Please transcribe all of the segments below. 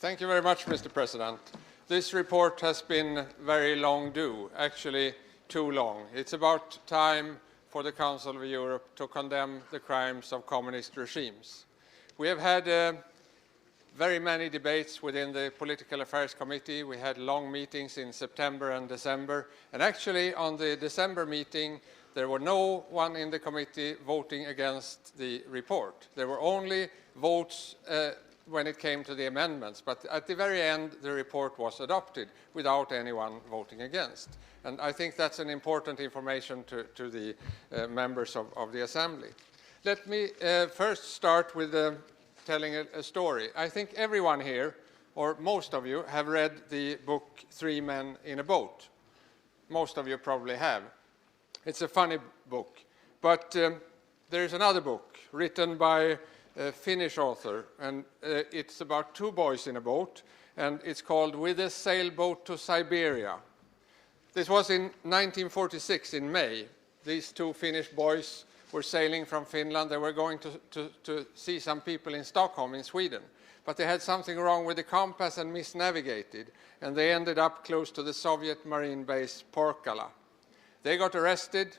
Thank you very much, Mr. President. This report has been very long due, actually too long. It's about time for the Council of Europe to condemn the crimes of communist regimes. We have had very many debates within the Political Affairs Committee. We had long meetings in September and December. And actually, on the December meeting, there were no one in the committee voting against the report. There were only votes when it came to the amendments. But at the very end, the report was adopted without anyone voting against. And I think that's an important information to the members of the Assembly. Let me first start with telling a story. I think everyone here, or most of you, have read the book Three Men in a Boat. Most of you probably have. It's a funny book. But there's another book written by a Finnish author, and it's about two boys in a boat, and it's called With a Sailboat to Siberia. This was in 1946, in May. These two Finnish boys were sailing from Finland. They were going to see some people in Stockholm, in Sweden. But they had something wrong with the compass and misnavigated, and they ended up close to the Soviet marine base Porkala. They got arrested.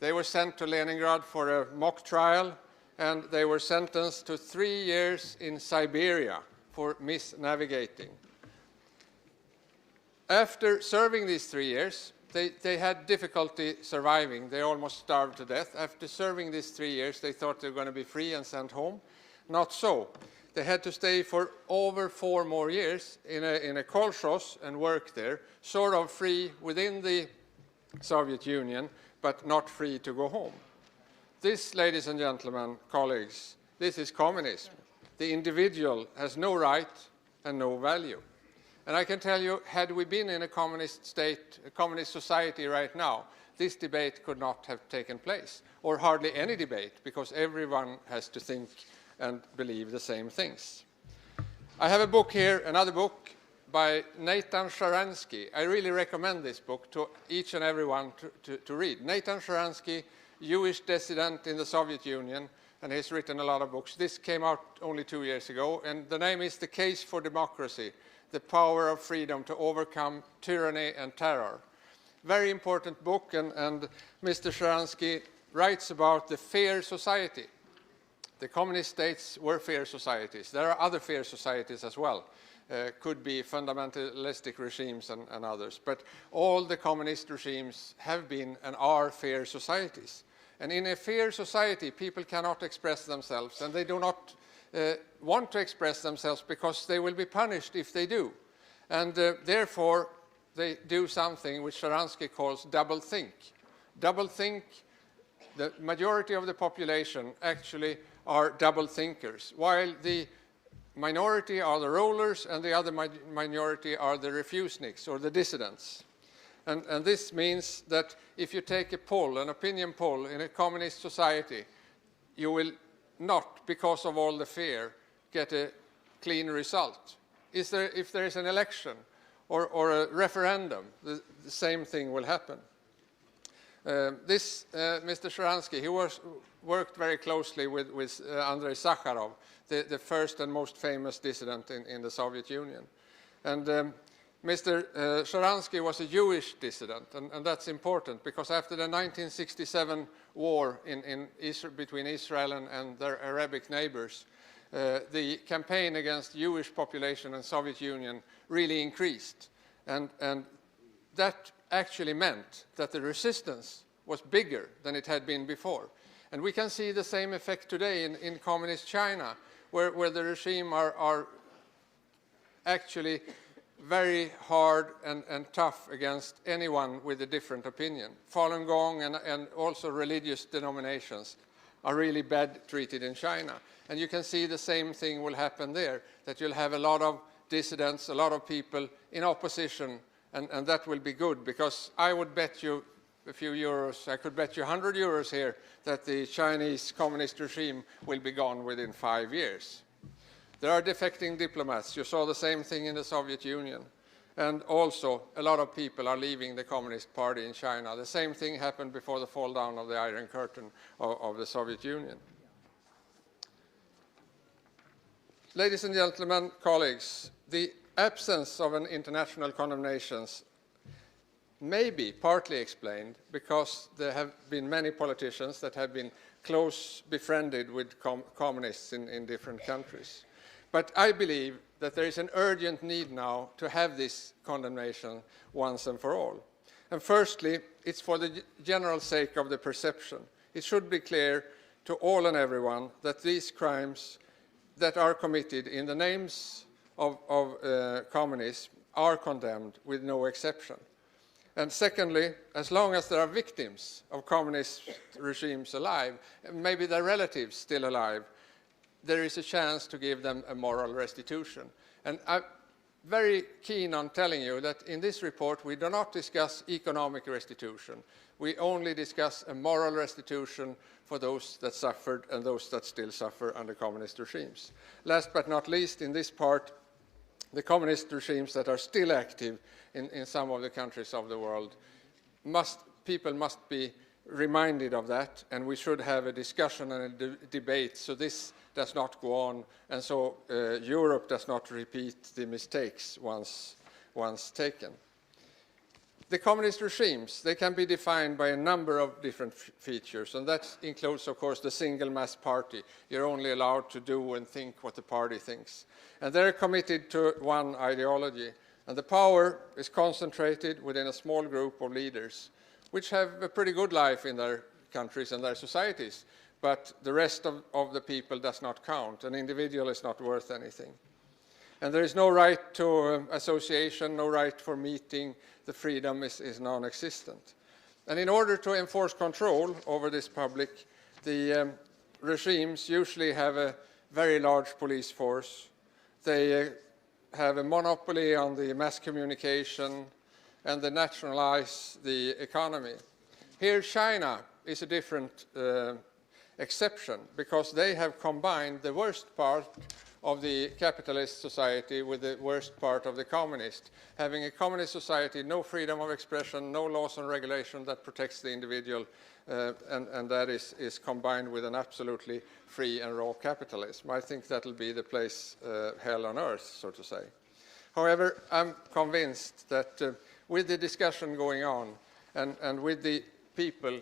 They were sent to Leningrad for a mock trial, and they were sentenced to 3 years in Siberia for misnavigating. After serving these 3 years, they had difficulty surviving. They almost starved to death. After serving these 3 years, they thought they were going to be free and sent home. Not so. They had to stay for over 4 more years in a kolkhoz and work there, sort of free within the Soviet Union, but not free to go home. This, ladies and gentlemen, colleagues, this is communism. The individual has no right and no value. And I can tell you, had we been in a communist state, a communist society right now, this debate could not have taken place, or hardly any debate, because everyone has to think and believe the same things. I have a book here, another book by Nathan Sharansky. I really recommend this book to each and everyone to read. Nathan Sharansky, Jewish dissident in the Soviet Union, and he's written a lot of books. This came out only 2 years ago, and the name is The Case for Democracy: The Power of Freedom to Overcome Tyranny and Terror. Very important book, and Mr. Sharansky writes about the fair society. The communist states were fair societies. There are other fair societies as well. Could be fundamentalistic regimes and others. But all the communist regimes have been and are fair societies. And in a fair society, people cannot express themselves, and they do not want to express themselves because they will be punished if they do. And therefore, they do something which Sharansky calls double think. Double think, the majority of the population actually are double thinkers, while the minority are the rulers and the other minority are the refuseniks or the dissidents. And this means that if you take a poll, an opinion poll in a communist society, you will not, because of all the fear, get a clean result. If there is an election or a referendum, the same thing will happen. Mr. Sharansky, he worked very closely with Andrei Sakharov, the first and most famous dissident in the Soviet Union. And Mr. Sharansky was a Jewish dissident, and that's important because after the 1967 war between Israel and their Arabic neighbors, the campaign against Jewish population in Soviet Union really increased. And that actually meant that the resistance was bigger than it had been before. And we can see the same effect today in communist China, where the regime are actually very hard and tough against anyone with a different opinion. Falun Gong and also religious denominations are really bad treated in China. And you can see the same thing will happen there, that you'll have a lot of dissidents, a lot of people in opposition, and that will be good, because I would bet you a few euros, I could bet you 100 euros here, that the Chinese communist regime will be gone within 5 years. There are defecting diplomats. You saw the same thing in the Soviet Union. And also, a lot of people are leaving the Communist Party in China. The same thing happened before the fall down of the Iron Curtain of the Soviet Union. Ladies and gentlemen, colleagues, the absence of an international condemnation may be partly explained because there have been many politicians that have been close befriended with communists in different countries. But I believe that there is an urgent need now to have this condemnation once and for all. And firstly, it's for the general sake of the perception. It should be clear to all and everyone that these crimes that are committed in the names of communism are condemned with no exception. And secondly, as long as there are victims of communist regimes alive, and maybe their relatives still alive, there is a chance to give them a moral restitution. And I'm very keen on telling you that in this report we do not discuss economic restitution. We only discuss a moral restitution for those that suffered and those that still suffer under communist regimes. Last but not least, in this part, the communist regimes that are still active in some of the countries of the world, people must be reminded of that, and we should have a discussion and a debate so this does not go on, and so Europe does not repeat the mistakes once taken. The communist regimes, they can be defined by a number of different features, and that includes, of course, the single mass party. You're only allowed to do and think what the party thinks. And they're committed to one ideology, and the power is concentrated within a small group of leaders, which have a pretty good life in their countries and their societies, but the rest of the people does not count. An individual is not worth anything. And there is no right to association, no right for meeting. The freedom is non-existent. And in order to enforce control over this public, the regimes usually have a very large police force. They have a monopoly on the mass communication, and they nationalize the economy. Here, China is a different exception because they have combined the worst part of the capitalist society with the worst part of the communist. Having a communist society, no freedom of expression, no laws and regulation that protects the individual, and that is combined with an absolutely free and raw capitalism. I think that will be the place, hell on earth, so to say. However, I'm convinced that with the discussion going on and with the people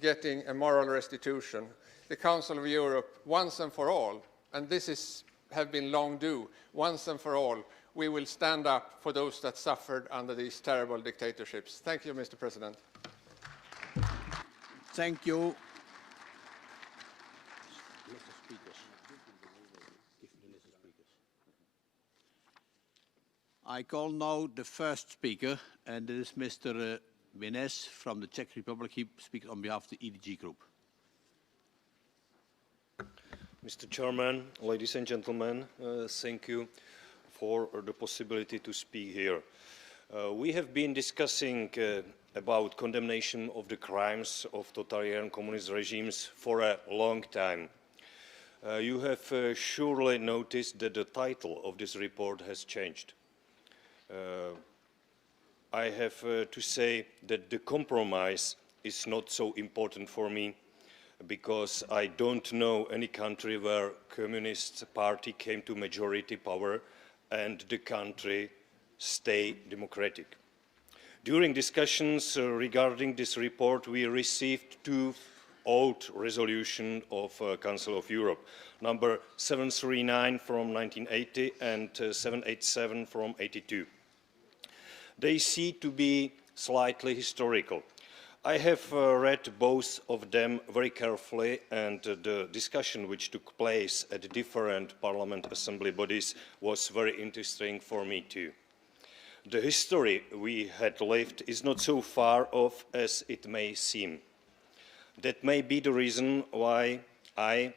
getting a moral restitution, the Council of Europe, once and for all, and this have been long due, once and for all, we will stand up for those that suffered under these terrible dictatorships. Thank you, Mr. President. Thank you. I call now the first speaker, and it is Mr. Vines from the Czech Republic. He speaks on behalf of the EDG Group. Mr. Chairman, ladies and gentlemen, thank you for the possibility to speak here. We have been discussing about condemnation of the crimes of totalitarian communist regimes for a long time. You have surely noticed that the title of this report has changed. I have to say that the compromise is not so important for me, because I don't know any country where Communist Party came to majority power and the country stayed democratic. During discussions regarding this report, we received two old resolutions of Council of Europe, number 739 from 1980 and 787 from 82. They seem to be slightly historical. I have read both of them very carefully, and the discussion which took place at the different parliament assembly bodies was very interesting for me too. The history we had lived is not so far off as it may seem. That may be the reason why I,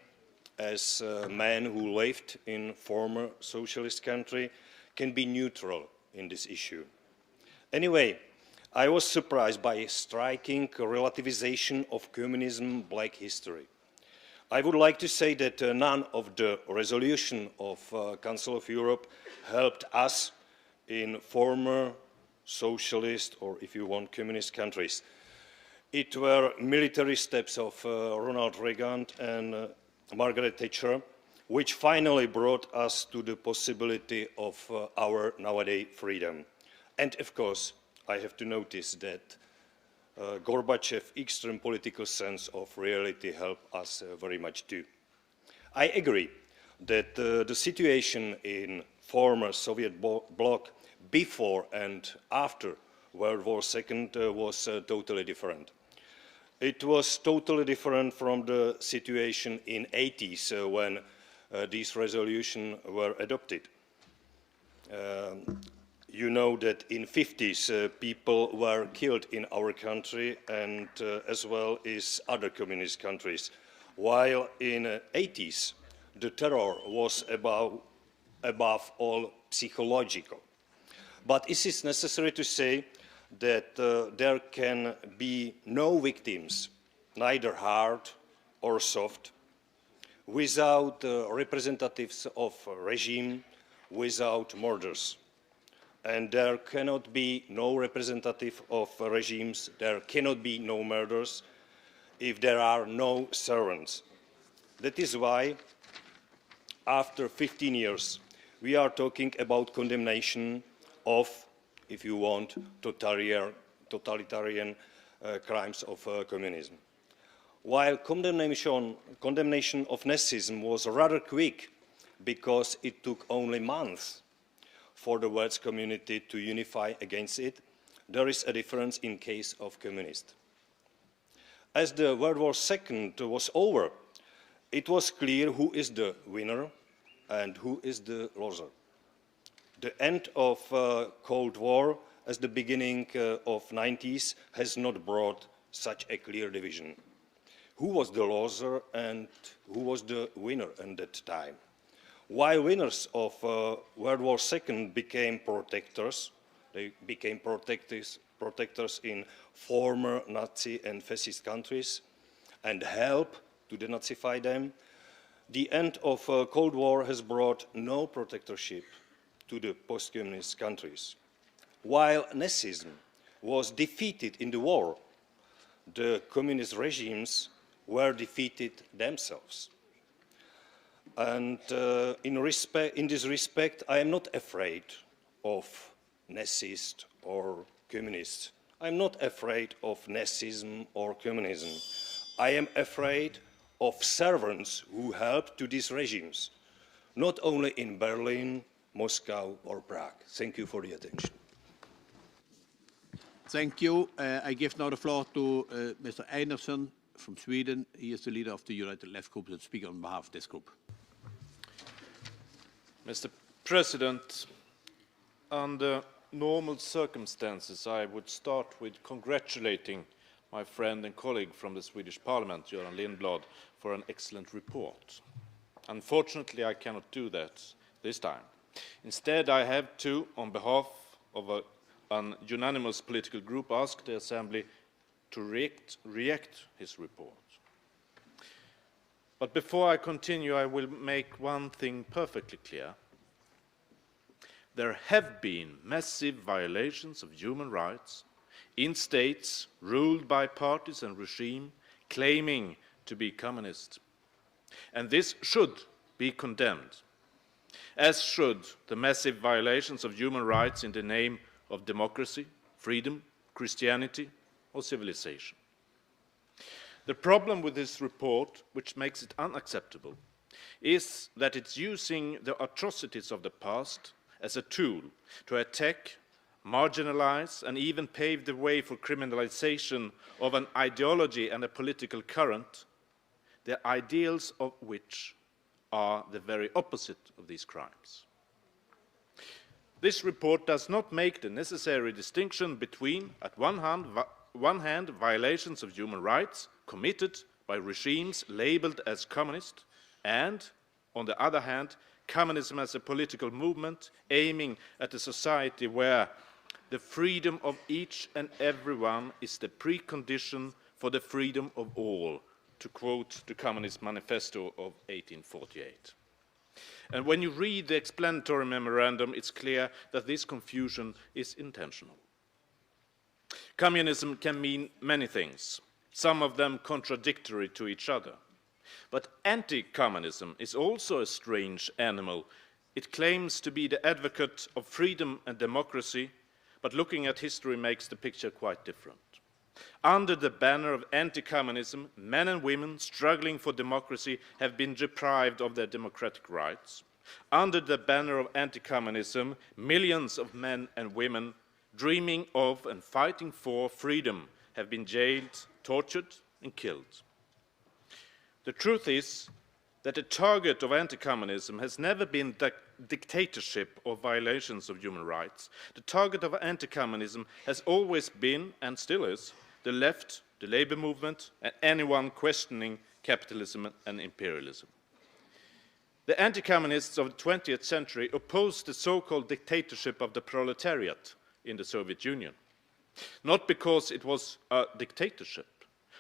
as a man who lived in a former socialist country, can be neutral in this issue. Anyway, I was surprised by a striking relativization of communism black history. I would like to say that none of the resolutions of Council of Europe helped us in former socialist, or if you want, communist countries. It were military steps of Ronald Reagan and Margaret Thatcher which finally brought us to the possibility of our nowadays freedom. And of course, I have to notice that Gorbachev's extreme political sense of reality helped us very much too. I agree that the situation in former Soviet bloc before and after World War II was totally different. It was totally different from the situation in the 80s when these resolutions were adopted. You know that in the 50s people were killed in our country and as well as other communist countries, while in the 80s the terror was above all psychological. But it is necessary to say that there can be no victims, neither hard or soft, without representatives of a regime, without murders. And there cannot be no representative of regimes, there cannot be no murders if there are no servants. That is why, after 15 years, we are talking about condemnation of, if you want, totalitarian crimes of communism. While condemnation of Nazism was rather quick because it took only months for the world's community to unify against it, there is a difference in case of communists. As the World War II was over, it was clear who is the winner and who is the loser. The end of Cold War as the beginning of the 90s has not brought such a clear division. Who was the loser and who was the winner at that time? While winners of World War II became protectors, they became protectors in former Nazi and fascist countries and helped to denazify them, the end of Cold War has brought no protectorship to the post-communist countries. While Nazism was defeated in the war, the communist regimes were defeated themselves. And in this respect, I am not afraid of Nazists or communists. I am not afraid of Nazism or communism. I am afraid of servants who help to these regimes, not only in Berlin, Moscow or Prague. Thank you for the attention. Thank you. I give now the floor to Mr. Einarson from Sweden. He is the leader of the United Left Group that speaks on behalf of this group. Mr. President, under normal circumstances, I would start with congratulating my friend and colleague from the Swedish Parliament, Göran Lindblad, for an excellent report. Unfortunately, I cannot do that this time. Instead, I have to, on behalf of an unanimous political group, ask the Assembly to reject his report. But before I continue, I will make one thing perfectly clear. There have been massive violations of human rights in states ruled by parties and regimes claiming to be communist. And this should be condemned, as should the massive violations of human rights in the name of democracy, freedom, Christianity, or civilization. The problem with this report, which makes it unacceptable, is that it's using the atrocities of the past as a tool to attack, marginalize, and even pave the way for criminalization of an ideology and a political current, the ideals of which are the very opposite of these crimes. This report does not make the necessary distinction between, at one hand, violations of human rights committed by regimes labeled as communist, and, on the other hand, communism as a political movement aiming at a society where the freedom of each and everyone is the precondition for the freedom of all, to quote the Communist Manifesto of 1848. And when you read the explanatory memorandum, it's clear that this confusion is intentional. Communism can mean many things, some of them contradictory to each other. But anti-communism is also a strange animal. It claims to be the advocate of freedom and democracy, but looking at history makes the picture quite different. Under the banner of anti-communism, men and women struggling for democracy have been deprived of their democratic rights. Under the banner of anti-communism, millions of men and women dreaming of and fighting for freedom have been jailed, tortured, and killed. The truth is that the target of anti-communism has never been dictatorship or violations of human rights. The target of anti-communism has always been, and still is, the left, the labor movement, and anyone questioning capitalism and imperialism. The anti-communists of the 20th century opposed the so-called dictatorship of the proletariat in the Soviet Union, not because it was a dictatorship,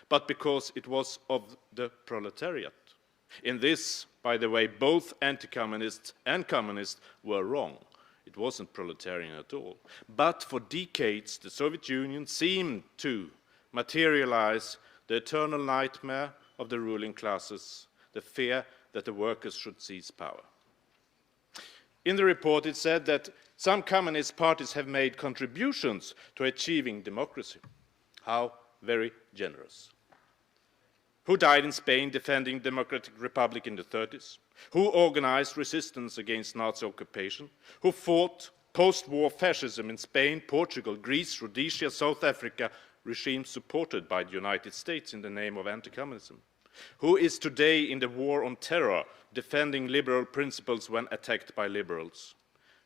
but because it was of the proletariat. In this, by the way, both anti-communists and communists were wrong. It wasn't proletarian at all. But for decades, the Soviet Union seemed to materialize the eternal nightmare of the ruling classes, the fear that the workers should seize power. In the report, it said that some communist parties have made contributions to achieving democracy. How very generous. Who died in Spain defending the Democratic Republic in the 30s? Who organized resistance against Nazi occupation? Who fought post-war fascism in Spain, Portugal, Greece, Rhodesia, South Africa, regimes supported by the United States in the name of anti-communism? Who is today in the war on terror defending liberal principles when attacked by liberals?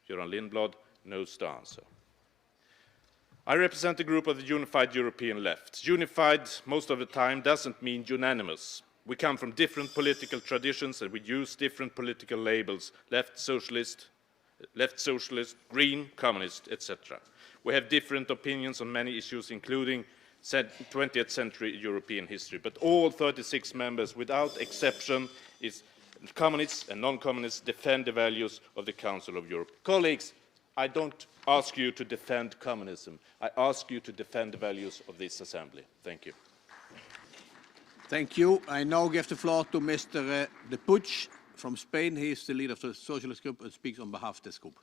Göran Lindblad knows the answer. I represent a group of the unified European left. Unified most of the time doesn't mean unanimous. We come from different political traditions and we use different political labels: left socialist, green, communist, etc. We have different opinions on many issues, including 20th century European history. But all 36 members, without exception, communists and non-communists, defend the values of the Council of Europe. Colleagues, I don't ask you to defend communism. I ask you to defend the values of this assembly. Thank you. Thank you. I now give the floor to Mr. De Puig from Spain. He is the leader of the Socialist Group and speaks on behalf of this group.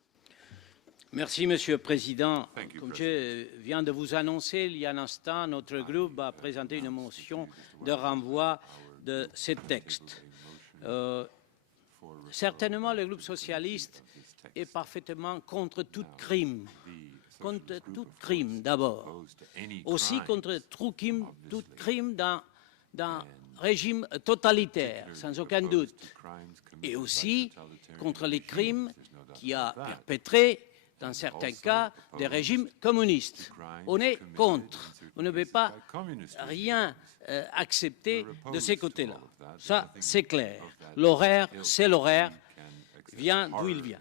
Merci, Monsieur le Président. Comme je viens de vous annoncer il y a un instant, notre groupe va présenter une motion de renvoi de ce texte. Certainement, le groupe socialiste est parfaitement contre tout crime. Contre tout crime, d'abord. Aussi contre tout crime d'un régime totalitaire, sans aucun doute. Et aussi contre les crimes qui a perpétrés, dans certains cas, des régimes communistes. On est contre. On ne peut pas rien accepter de ces côtés-là. Ça, c'est clair. L'horaire, c'est l'horaire, vient d'où il vient.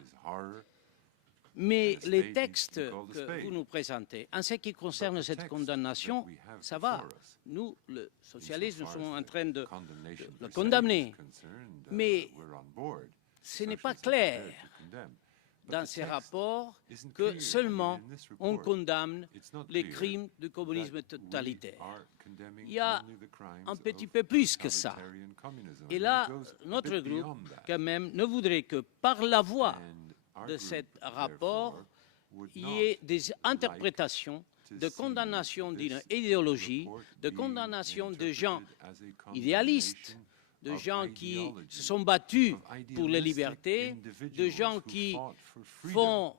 Mais les textes que vous nous présentez, en ce qui concerne cette condamnation, ça va. Nous, le socialisme, nous sommes en train de le condamner. Mais ce n'est pas clair dans ces rapports que seulement on condamne les crimes du communisme totalitaire. Il y a un petit peu plus que ça. Et là, notre groupe, quand même, ne voudrait que par la voie de ce rapport, il y ait des interprétations de condamnation d'une idéologie, de condamnation de gens idéalistes, de gens qui se sont battus pour les libertés, de gens qui font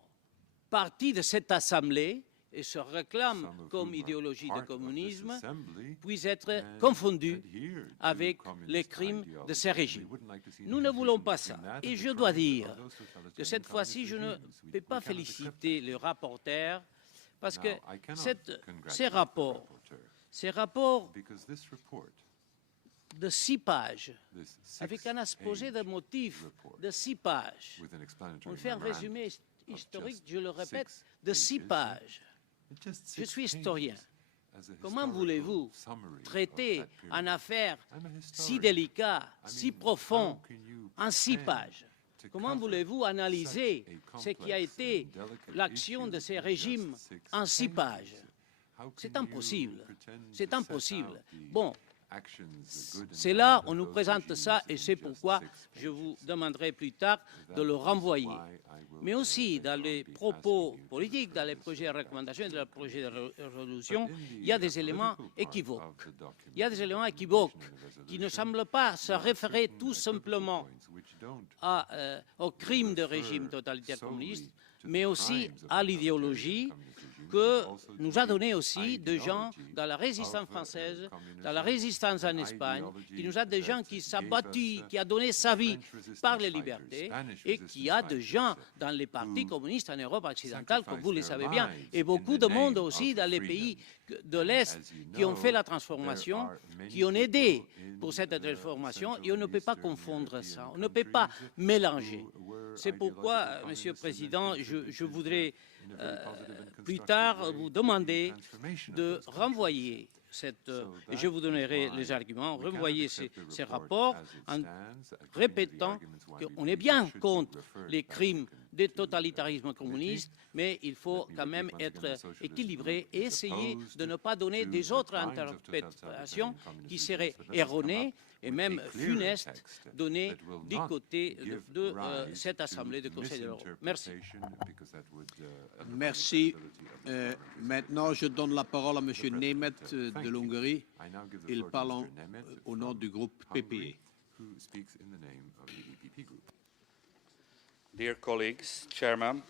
partie de cette assemblée et se réclament comme idéologie de communisme, puissent être confondus avec les crimes de ces régimes. Nous ne voulons pas ça. Et je dois dire que cette fois-ci, je ne peux pas féliciter le rapporteur parce que ces rapports de 6 pages, avec un exposé de motifs de 6 pages. On fait un résumé historique, je le répète, de 6 pages. Je suis historien. Comment voulez-vous traiter une affaire si délicate, si profonde, en 6 pages? Comment voulez-vous analyser ce qui a été l'action de ces régimes en 6 pages? C'est impossible. C'est impossible. Bon. C'est là, on nous présente ça, et c'est pourquoi je vous demanderai plus tard de le renvoyer. Mais aussi, dans les propos politiques, dans les projets de recommandation et dans les projets de résolution, il y a des éléments équivoques. Il y a des éléments équivoques qui ne semblent pas se référer tout simplement au crime de régime totalitaire communiste, mais aussi à l'idéologie que nous a donné aussi des gens dans la résistance française, dans la résistance en Espagne, qui nous a des gens qui s'est battu, qui a donné sa vie par les libertés, et qui a des gens dans les partis communistes en Europe occidentale, comme vous le savez bien, et beaucoup de monde aussi dans les pays de l'Est qui ont fait la transformation, qui ont aidé pour cette transformation, et on ne peut pas confondre ça, on ne peut pas mélanger. C'est pourquoi, Monsieur le Président, je voudrais plus tard vous demander de renvoyer je vous donnerai les arguments, renvoyer ces rapports en répétant qu'on est bien contre les crimes des totalitarismes communistes, mais il faut quand même être équilibré et essayer de ne pas donner des autres interprétations qui seraient erronées et même funestes données du côté de cette Assemblée du Conseil de l'Europe. Merci. Merci. Maintenant, je donne la parole à M. Nemeth de l'Hongrie. Il parle au nom du groupe PPE. Dear colleagues, Chairman,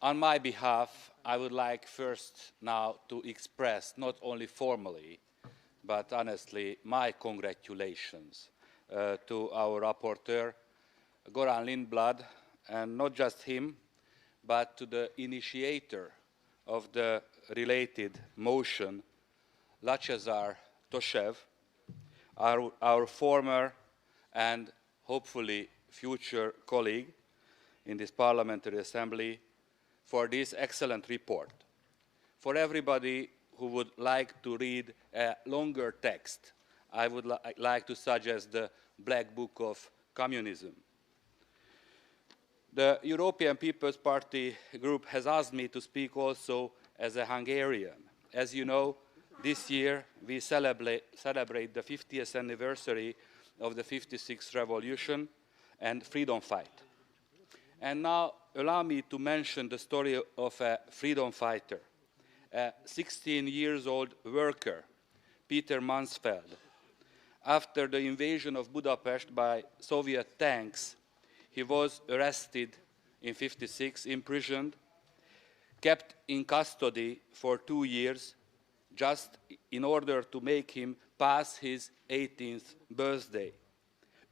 on my behalf, I would like first now to express, not only formally, but honestly, my congratulations to our rapporteur, Goran Lindblad, and not just him, but to the initiator of the related motion, Lachazar Toshev, our former and hopefully future colleague in this Parliamentary Assembly, for this excellent report. For everybody who would like to read a longer text, I would like to suggest the Black Book of Communism. The European People's Party group has asked me to speak also as a Hungarian. As you know, this year we celebrate the 50th anniversary of the 56th revolution and freedom fight. And now allow me to mention the story of a freedom fighter, a 16-year-old worker, Peter Mansfeld. After the invasion of Budapest by Soviet tanks, he was arrested in 1956, imprisoned, kept in custody for 2 years, just in order to make him pass his 18th birthday,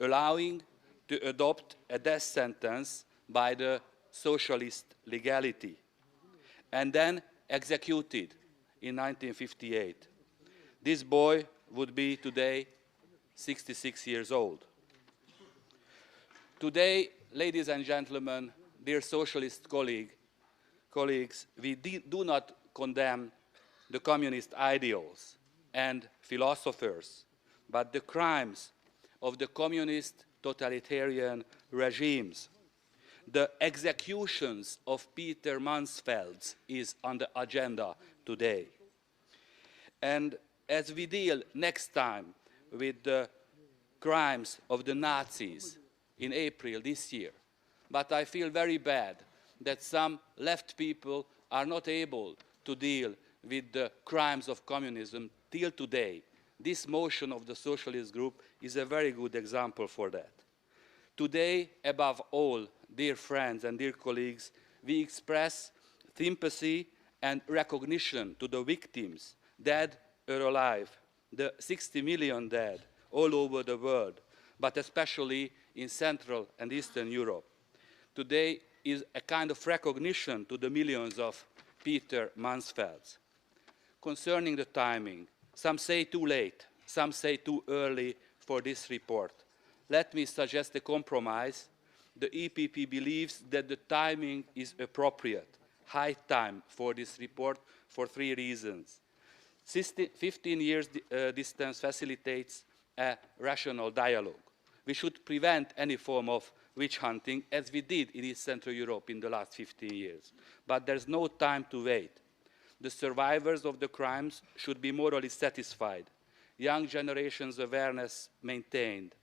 allowing to adopt a death sentence by the socialist legality, and then executed in 1958. This boy would be today 66 years old. Today, ladies and gentlemen, dear socialist colleagues, we do not condemn the communist ideals and philosophers, but the crimes of the communist totalitarian regimes. The executions of Peter Mansfeld is on the agenda today. And as we deal next time with the crimes of the Nazis in April this year, but I feel very bad that some left people are not able to deal with the crimes of communism till today. This motion of the Socialist Group is a very good example for that. Today, above all, dear friends and dear colleagues, we express sympathy and recognition to the victims, dead or alive, the 60 million dead all over the world, but especially in Central and Eastern Europe. Today is a kind of recognition to the millions of Peter Mansfelds. Concerning the timing, some say too late, some say too early for this report. Let me suggest a compromise. The EPP believes that the timing is appropriate, high time for this report for 3 reasons. 15 years distance facilitates a rational dialogue. We should prevent any form of witch hunting, as we did in East Central Europe in the last 15 years. But there's no time to wait. The survivors of the crimes should be morally satisfied. Young generations' awareness maintained.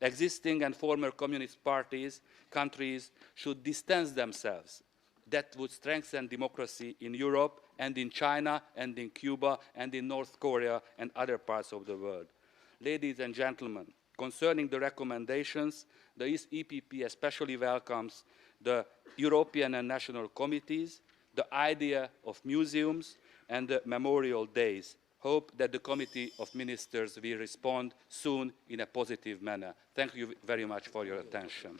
Existing and former communist countries should distance themselves. That would strengthen democracy in Europe and in China and in Cuba and in North Korea and other parts of the world. Ladies and gentlemen, concerning the recommendations, the EPP especially welcomes the European and national committees, the idea of museums, and the memorial days. Hope that the Committee of Ministers will respond soon in a positive manner. Thank you very much for your attention.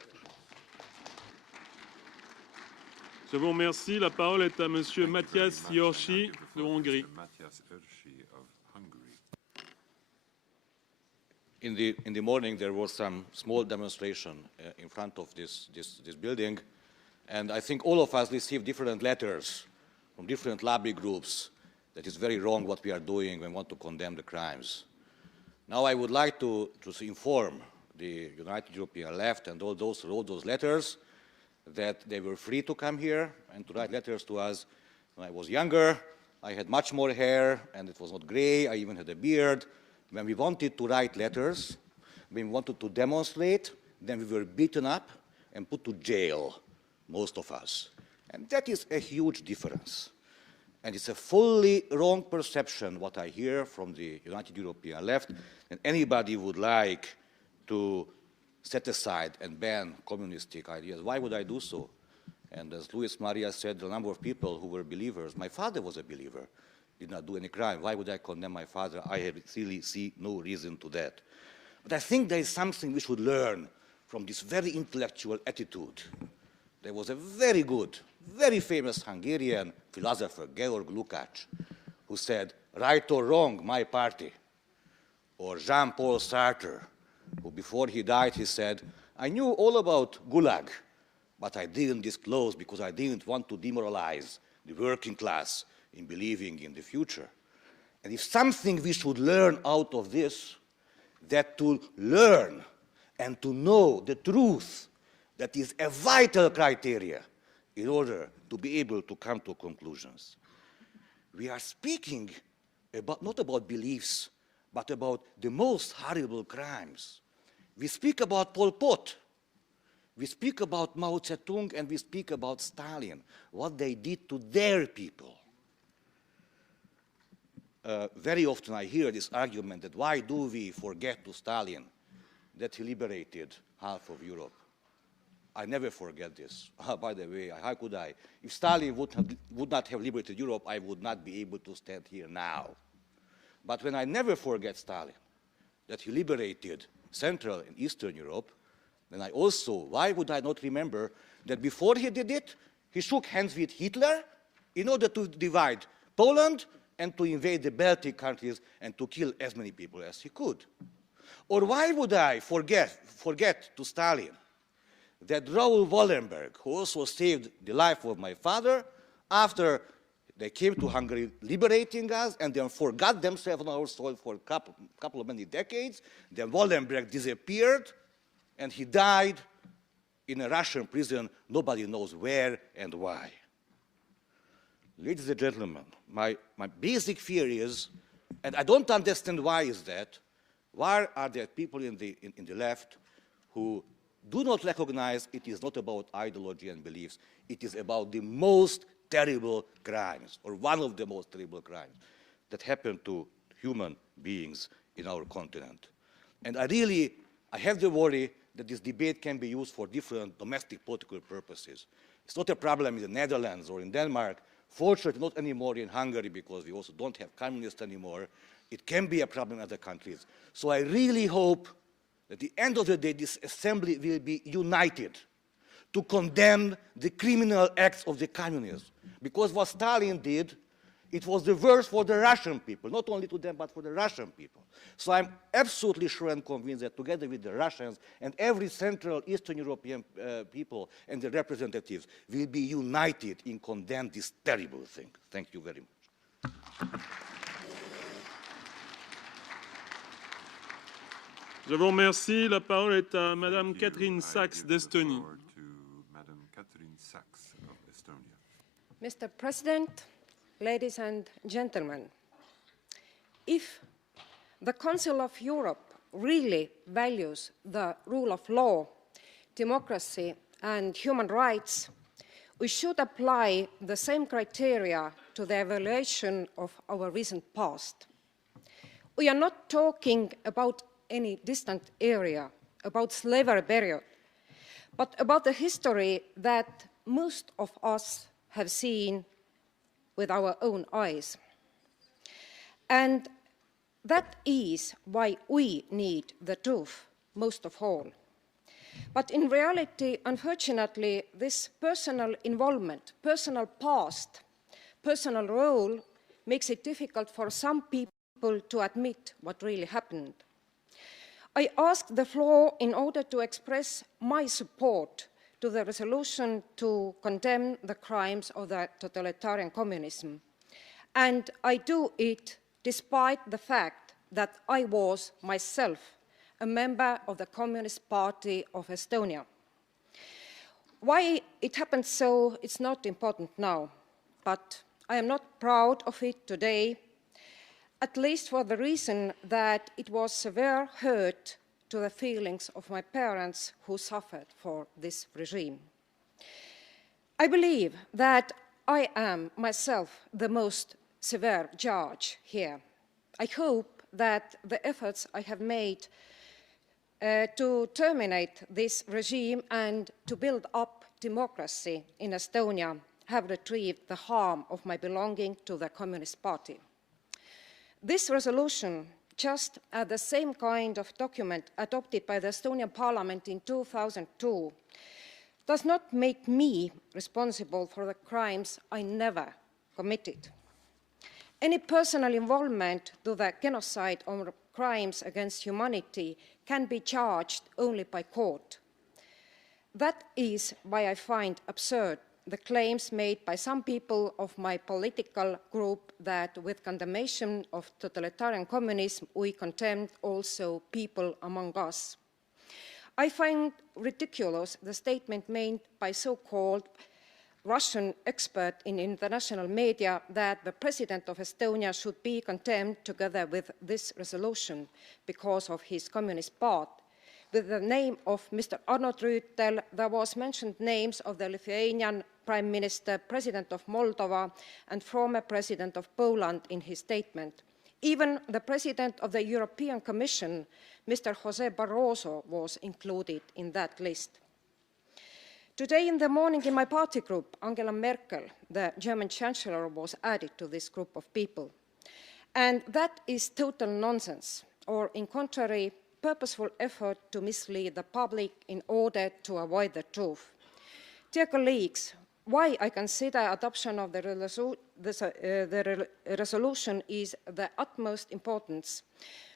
Je vous remercie. La parole est à Monsieur Matthias Yorshi de Hongrie. In the morning, there was some small demonstration in front of this building, and I think all of us received different letters from different lobby groups that it's very wrong what we are doing and want to condemn the crimes. Now I would like to inform the United European Left and all those who wrote those letters that they were free to come here and to write letters to us. When I was younger, I had much more hair and it was not gray, I even had a beard. When we wanted to write letters, when we wanted to demonstrate, then we were beaten up and put to jail, most of us. And that is a huge difference. And it's a fully wrong perception, what I hear from the United European Left, and anybody would like to set aside and ban communistic ideas. Why would I do so? And as Luis Maria said, the number of people who were believers, my father was a believer, did not do any crime. Why would I condemn my father? I really see no reason to that. But I think there is something we should learn from this very intellectual attitude. There was a very good, very famous Hungarian philosopher, Georg Lukács, who said, right or wrong, my party. Or Jean-Paul Sartre, who before he died, he said, I knew all about Gulag, but I didn't disclose because I didn't want to demoralize the working class in believing in the future. And if something we should learn out of this, that to learn and to know the truth, that is a vital criteria in order to be able to come to conclusions. We are speaking about, not about beliefs, but about the most horrible crimes. We speak about Pol Pot. We speak about Mao Zedong, and we speak about Stalin, what they did to their people. Very often I hear this argument that why do we forget to Stalin that he liberated half of Europe? I never forget this. By the way, how could I? If Stalin would not have liberated Europe, I would not be able to stand here now. But when I never forget Stalin, that he liberated Central and Eastern Europe, then I also, why would I not remember that before he did it, he shook hands with Hitler in order to divide Poland and to invade the Baltic countries and to kill as many people as he could? Or why would I forget to Stalin that Raoul Wallenberg, who also saved the life of my father, after they came to Hungary liberating us and then forgot themselves on our soil for a couple of many decades, then Wallenberg disappeared and he died in a Russian prison, nobody knows where and why. Ladies and gentlemen, my basic fear is, and I don't understand why is that, why are there people in the left who do not recognize it is not about ideology and beliefs, it is about the most terrible crimes, or one of the most terrible crimes that happen to human beings in our continent. And I have the worry that this debate can be used for different domestic political purposes. It's not a problem in the Netherlands or in Denmark, fortunately not anymore in Hungary because we also don't have communists anymore. It can be a problem in other countries. So I really hope that at the end of the day, this assembly will be united to condemn the criminal acts of the communists. Because what Stalin did, it was the worst for the Russian people, not only to them, but for the Russian people. So I'm absolutely sure and convinced that together with the Russians and every Central Eastern European people and the representatives will be united in condemning this terrible thing. Thank you very much. Je vous remercie. La parole est à Madame Catherine Sachs d'Estonie. Mr. President, ladies and gentlemen, if the Council of Europe really values the rule of law, democracy, and human rights, we should apply the same criteria to the evaluation of our recent past. We are not talking about any distant area, about slavery period, but about the history that most of us have seen with our own eyes. And that is why we need the truth most of all. But in reality, unfortunately, this personal involvement, personal past, personal role makes it difficult for some people to admit what really happened. I asked the floor in order to express my support to the resolution to condemn the crimes of the totalitarian communism. And I do it despite the fact that I was myself a member of the Communist Party of Estonia. Why it happened so, it's not important now, but I am not proud of it today, at least for the reason that it was severe hurt to the feelings of my parents who suffered for this regime. I believe that I am myself the most severe judge here. I hope that the efforts I have made to terminate this regime and to build up democracy in Estonia have retrieved the harm of my belonging to the Communist Party. This resolution, just as the same kind of document adopted by the Estonian Parliament in 2002, does not make me responsible for the crimes I never committed. Any personal involvement to the genocide or crimes against humanity can be charged only by court. That is why I find absurd the claims made by some people of my political group that with condemnation of totalitarian communism, we condemned also people among us. I find ridiculous the statement made by so-called Russian expert in international media that the president of Estonia should be condemned together with this resolution because of his communist part. With the name of Mr. Arnold Rüütel, there was mentioned names of the Lithuanian Prime Minister, President of Moldova, and former President of Poland in his statement. Even the President of the European Commission, Mr. Jose Barroso, was included in that list. Today in the morning in my party group, Angela Merkel, the German Chancellor, was added to this group of people. And that is total nonsense, or in contrary, purposeful effort to mislead the public in order to avoid the truth. Dear colleagues, why I consider adoption of the resolution is the utmost importance.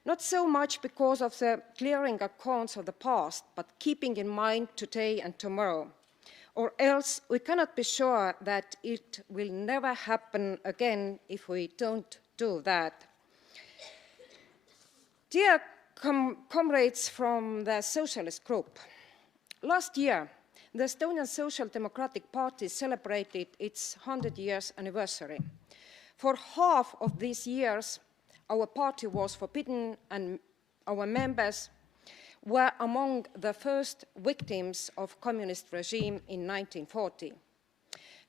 Not so much because of the clearing accounts of the past, but keeping in mind today and tomorrow. Or else we cannot be sure that it will never happen again if we don't do that. Dear comrades from the Socialist Group, last year, the Estonian Social Democratic Party celebrated its 100 years anniversary. For half of these years, our party was forbidden and our members were among the first victims of communist regime in 1940.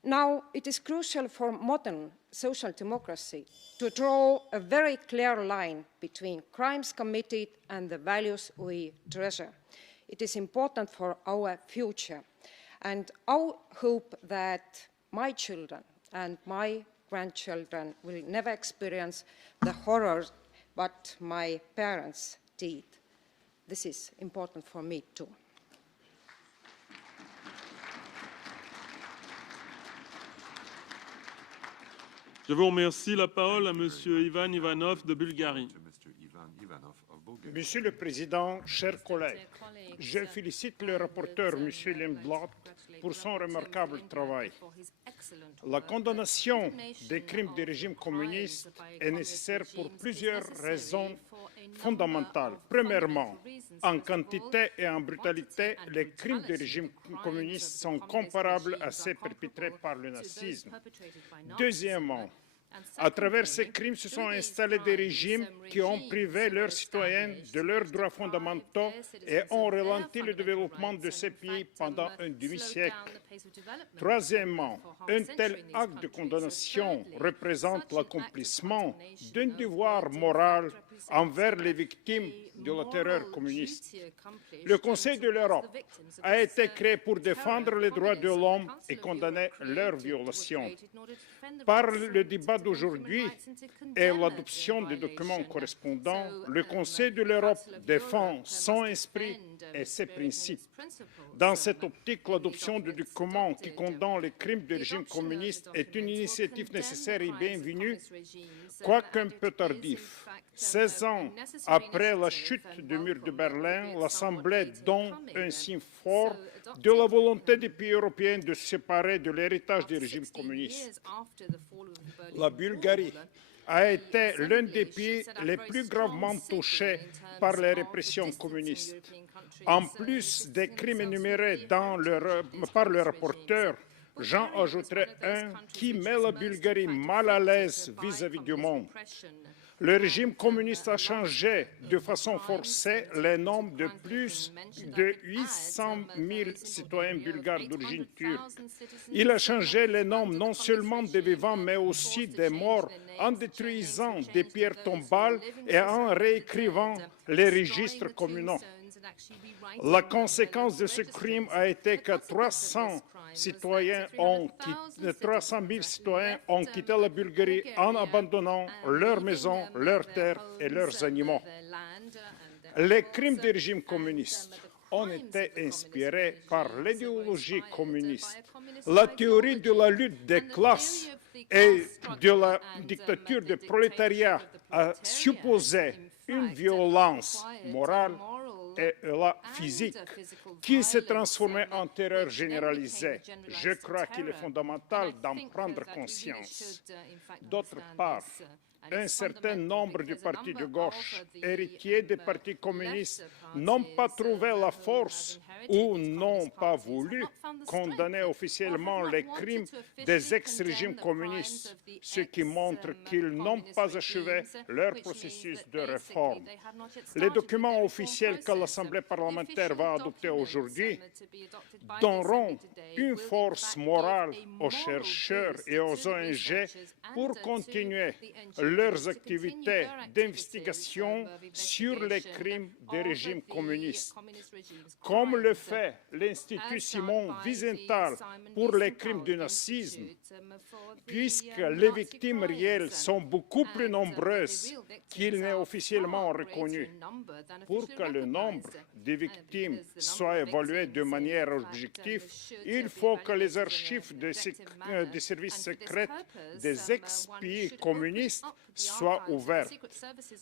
Now, it is crucial for modern social democracy to draw a very clear line between crimes committed and the values we treasure. It is important for our future. And I hope that my children and my grandchildren will never experience the horrors what my parents did. This is important for me too. Je vous remercie. La parole à Monsieur Ivan Ivanov de Bulgarie. Monsieur le Président, chers collègues, je félicite le rapporteur, M. Lindblad, pour son remarquable travail. La condamnation des crimes du régime communiste est nécessaire pour plusieurs raisons fondamentales. Premièrement, en quantité et en brutalité, les crimes du régime communiste sont comparables à ceux perpétrés par le nazisme. Deuxièmement, À travers ces crimes se sont installés des régimes qui ont privé leurs citoyens de leurs droits fondamentaux et ont ralenti le développement de ces pays pendant un demi-siècle. Troisièmement, un tel acte de condamnation représente l'accomplissement d'un devoir moral envers les victimes de la terreur communiste. Le Conseil de l'Europe a été créé pour défendre les droits de l'homme et condamner leurs violations. Par le débat d'aujourd'hui et l'adoption des documents correspondants, le Conseil de l'Europe défend son esprit et ses principes. Dans cette optique, l'adoption de documents qui condamnent les crimes du régime communiste est une initiative nécessaire et bienvenue, quoique un peu tardif. 16 ans après la chute du mur de Berlin, l'Assemblée donne un signe fort de la volonté des pays européens de se séparer de l'héritage du régime communiste. La Bulgarie a été l'un des pays les plus gravement touchés par les répressions communistes. En plus des crimes énumérés par le rapporteur, j'en ajouterai un qui met la Bulgarie mal à l'aise vis-à-vis du monde. Le régime communiste a changé de façon forcée les noms de plus de 800 000 citoyens bulgares d'origine turque. Il a changé les noms non seulement des vivants, mais aussi des morts, en détruisant des pierres tombales et en réécrivant les registres communaux. La conséquence de ce crime a été que 300 000 citoyens ont quitté la Bulgarie en abandonnant leurs maisons, leurs terres et leurs animaux. Les crimes du régime communiste ont été inspirés par l'idéologie communiste, la théorie de la lutte des classes et de la dictature du prolétariat a supposé une violence morale et la physique, qui s'est transformée en terreur généralisée. Je crois qu'il est fondamental d'en prendre conscience. D'autre part, un certain nombre de partis de gauche, héritiers des partis communistes, n'ont pas trouvé la force ou n'ont pas voulu condamner officiellement les crimes des ex-régimes communistes, ce qui montre qu'ils n'ont pas achevé leur processus de réforme. Les documents officiels que l'Assemblée parlementaire va adopter aujourd'hui donneront une force morale aux chercheurs et aux ONG pour continuer leurs activités d'investigation sur les crimes des régimes communistes, comme le fait l'Institut Simon Wiesenthal pour les crimes du nazisme, puisque les victimes réelles sont beaucoup plus nombreuses qu'il n'est officiellement reconnu. Pour que le nombre de victimes soit évalué de manière objective, il faut que les archives des services secrets des ex-pays communistes soient ouvertes.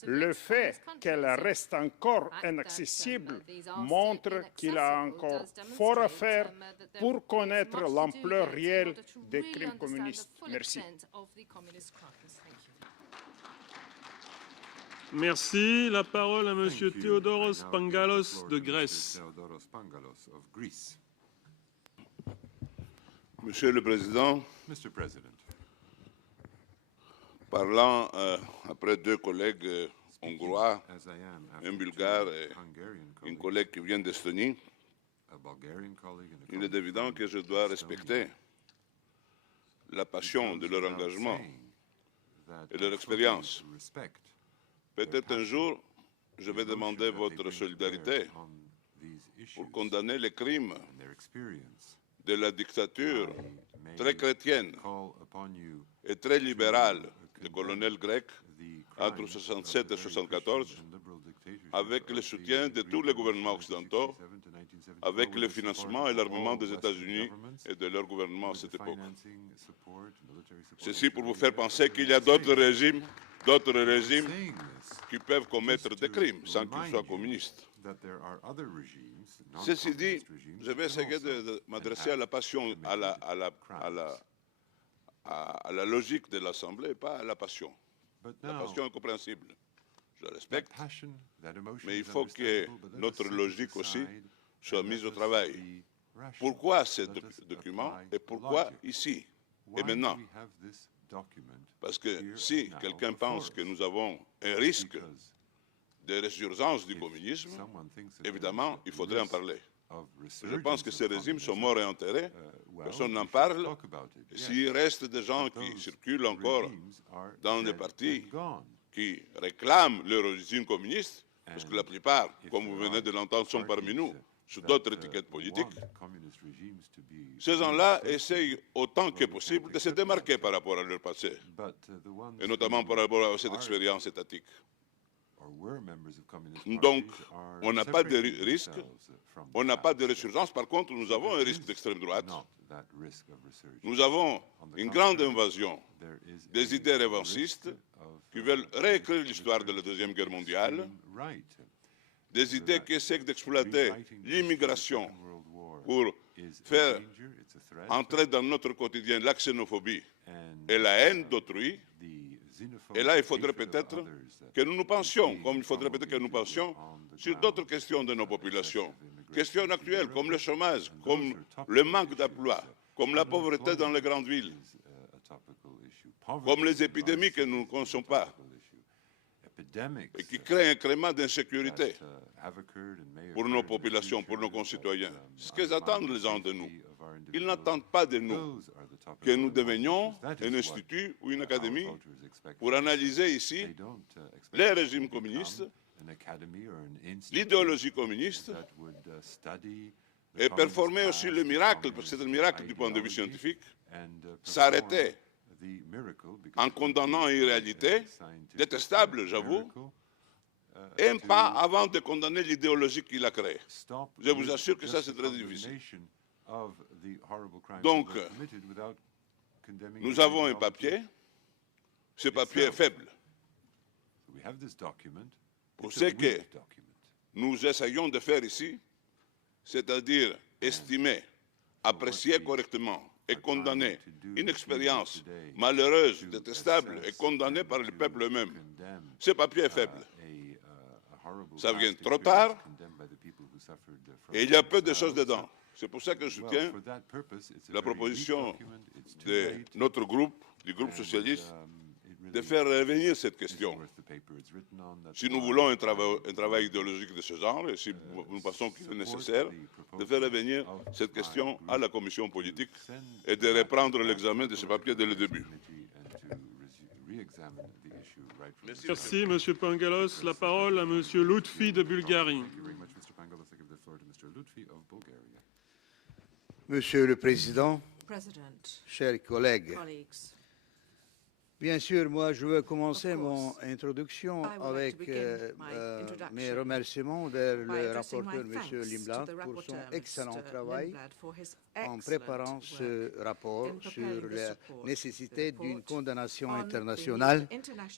Le fait qu'elles restent encore inaccessibles montre qu'il y a encore fort à faire pour connaître l'ampleur réelle des crimes communistes. Merci. Merci. La parole à Monsieur Theodoros Pangalos de Grèce. Monsieur le Président, parlant après deux collègues hongrois, un bulgare et une collègue qui vient d'Estonie, il est évident que je dois respecter la passion de leur engagement et leur expérience. Peut-être un jour, je vais demander votre solidarité pour condamner les crimes de la dictature très chrétienne et très libérale des colonels grecs entre 1967 et 1974, avec le soutien de tous les gouvernements occidentaux, avec le financement et l'armement des États-Unis et de leur gouvernement à cette époque. Ceci pour vous faire penser qu'il y a d'autres régimes qui peuvent commettre des crimes sans qu'ils soient communistes. Ceci dit, je vais essayer de m'adresser à la passion, à la logique de l'Assemblée, pas à la passion. La passion est compréhensible. Je la respecte, mais il faut que notre logique aussi soit mise au travail. Pourquoi ce document et pourquoi ici et maintenant? Parce que si quelqu'un pense que nous avons un risque de résurgence du communisme, évidemment, il faudrait en parler. Je pense que ces régimes sont morts et enterrés, personne n'en parle. S'il reste des gens qui circulent encore dans des partis qui réclament le régime communiste, parce que la plupart, comme vous venez de l'entendre, sont parmi nous, sous d'autres étiquettes politiques, ces gens-là essayent autant que possible de se démarquer par rapport à leur passé, et notamment par rapport à cette expérience étatique. Donc, on n'a pas de risque, on n'a pas de résurgence. Par contre, nous avons un risque d'extrême droite. Nous avons une grande invasion des idées revanchistes qui veulent réécrire l'histoire de la Deuxième Guerre mondiale, des idées qui essaient d'exploiter l'immigration pour faire entrer dans notre quotidien la xénophobie et la haine d'autrui. Et là, il faudrait peut-être que nous nous pensions, comme il faudrait peut-être que nous pensions sur d'autres questions de nos populations, questions actuelles comme le chômage, comme le manque d'emploi, comme la pauvreté dans les grandes villes, comme les épidémies que nous ne connaissons pas et qui créent un climat d'insécurité pour nos populations, pour nos concitoyens. C'est ce qu'ils attendent les gens de nous. Ils n'attendent pas de nous que nous devenions un institut ou une académie pour analyser ici les régimes communistes, l'idéologie communiste, et performer aussi le miracle, parce que c'est un miracle du point de vue scientifique, s'arrêter en condamnant une réalité détestable, j'avoue, un pas avant de condamner l'idéologie qui l'a créée. Je vous assure que ça, c'est très difficile. Donc, nous avons un papier. Ce papier est faible. Pour ce que nous essayons de faire ici, c'est-à-dire estimer, apprécier correctement et condamner une expérience malheureuse, détestable et condamnée par le peuple eux-mêmes. Ce papier est faible. Ça vient trop tard et il y a peu de choses dedans. C'est pour ça que je soutiens la proposition de notre groupe, du groupe socialiste, de faire revenir cette question. Si nous voulons un travail idéologique de ce genre, et si nous pensons qu'il est nécessaire, de faire revenir cette question à la commission politique et de reprendre l'examen de ce papier dès le début. Merci, M. Pangalos. La parole à M. Lutfi de Bulgarie. Monsieur le Président, chers collègues, bien sûr, moi, je veux commencer mon introduction avec mes remerciements vers le rapporteur, M. Lindblad, pour son excellent travail en préparant ce rapport sur la nécessité d'une condamnation internationale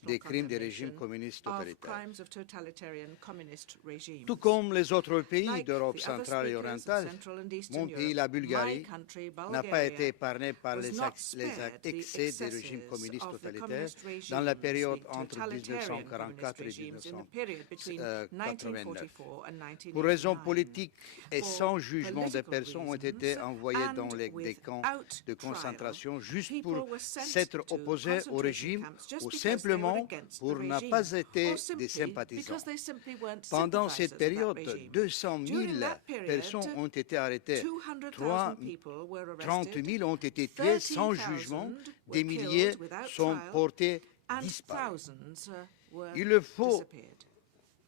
des crimes des régimes communistes totalitaires. Tout comme les autres pays d'Europe centrale et orientale, mon pays, la Bulgarie, n'a pas été épargné par les excès des régimes communistes totalitaires dans la période entre 1944 et 1989. Pour raisons politiques et sans jugement, des personnes ont été envoyées dans des camps de concentration juste pour s'être opposées au régime ou simplement pour ne pas être des sympathisants. Pendant cette période, 200 000 personnes ont été arrêtées, 30 000 ont été tuées sans jugement, des milliers sont portés disparus.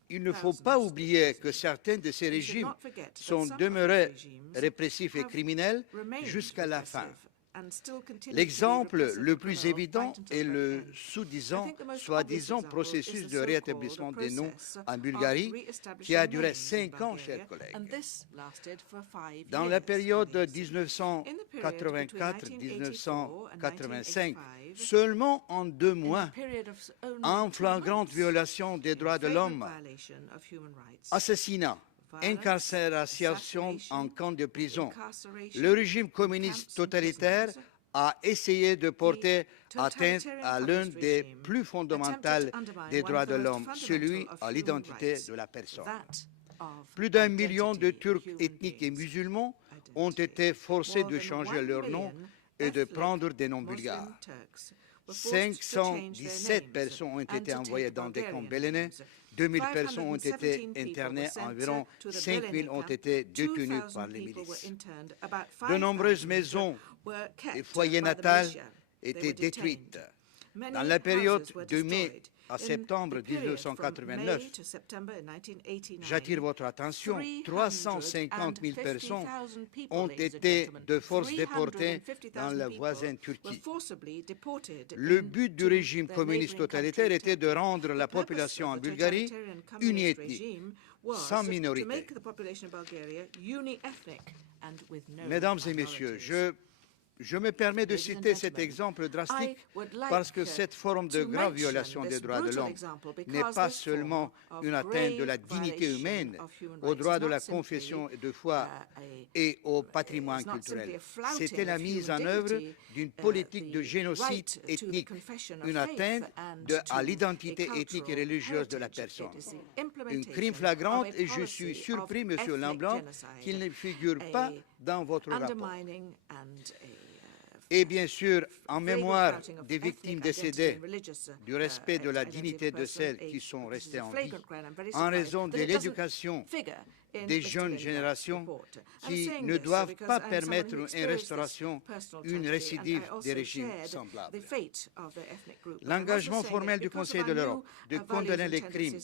Il ne faut pas oublier que certains de ces régimes sont demeurés répressifs et criminels jusqu'à la fin. L'exemple le plus évident est le soi-disant processus de rétablissement des noms en Bulgarie qui a duré 5 ans, chers collègues. Dans la période 1984-1985, seulement en 2 mois, en flagrante violation des droits de l'homme, assassinat, incarcération en camp de prison. Le régime communiste totalitaire a essayé de porter atteinte à l'un des plus fondamentaux des droits de l'homme, celui à l'identité de la personne. Plus d'1 million de Turcs ethniques et musulmans ont été forcés de changer leur nom et de prendre des noms bulgares. 517 personnes ont été envoyées dans des camps bélénais, 2000 personnes ont été internées, environ 5000 ont été détenues par les milices. De nombreuses maisons et foyers natals étaient détruites. Dans la période de mai à septembre 1989, j'attire votre attention, 350 000 personnes ont été de force déportées dans la voisine Turquie. Le but du régime communiste totalitaire était de rendre la population en Bulgarie uniethnique, sans minorité. Mesdames et messieurs, je me permets de citer cet exemple drastique parce que cette forme de grave violation des droits de l'homme n'est pas seulement une atteinte de la dignité humaine, aux droits de la confession et de foi et au patrimoine culturel. C'était la mise en œuvre d'une politique de génocide ethnique, une atteinte à l'identité ethnique et religieuse de la personne. Un crime flagrant et je suis surpris, Monsieur Lamblin, qu'il ne figure pas dans votre rapport. Et bien sûr, en mémoire des victimes décédées, du respect de la dignité de celles qui sont restées en vie, en raison de l'éducation des jeunes générations qui ne doivent pas permettre une restauration, une récidive des régimes semblables. L'engagement formel du Conseil de l'Europe de condamner les crimes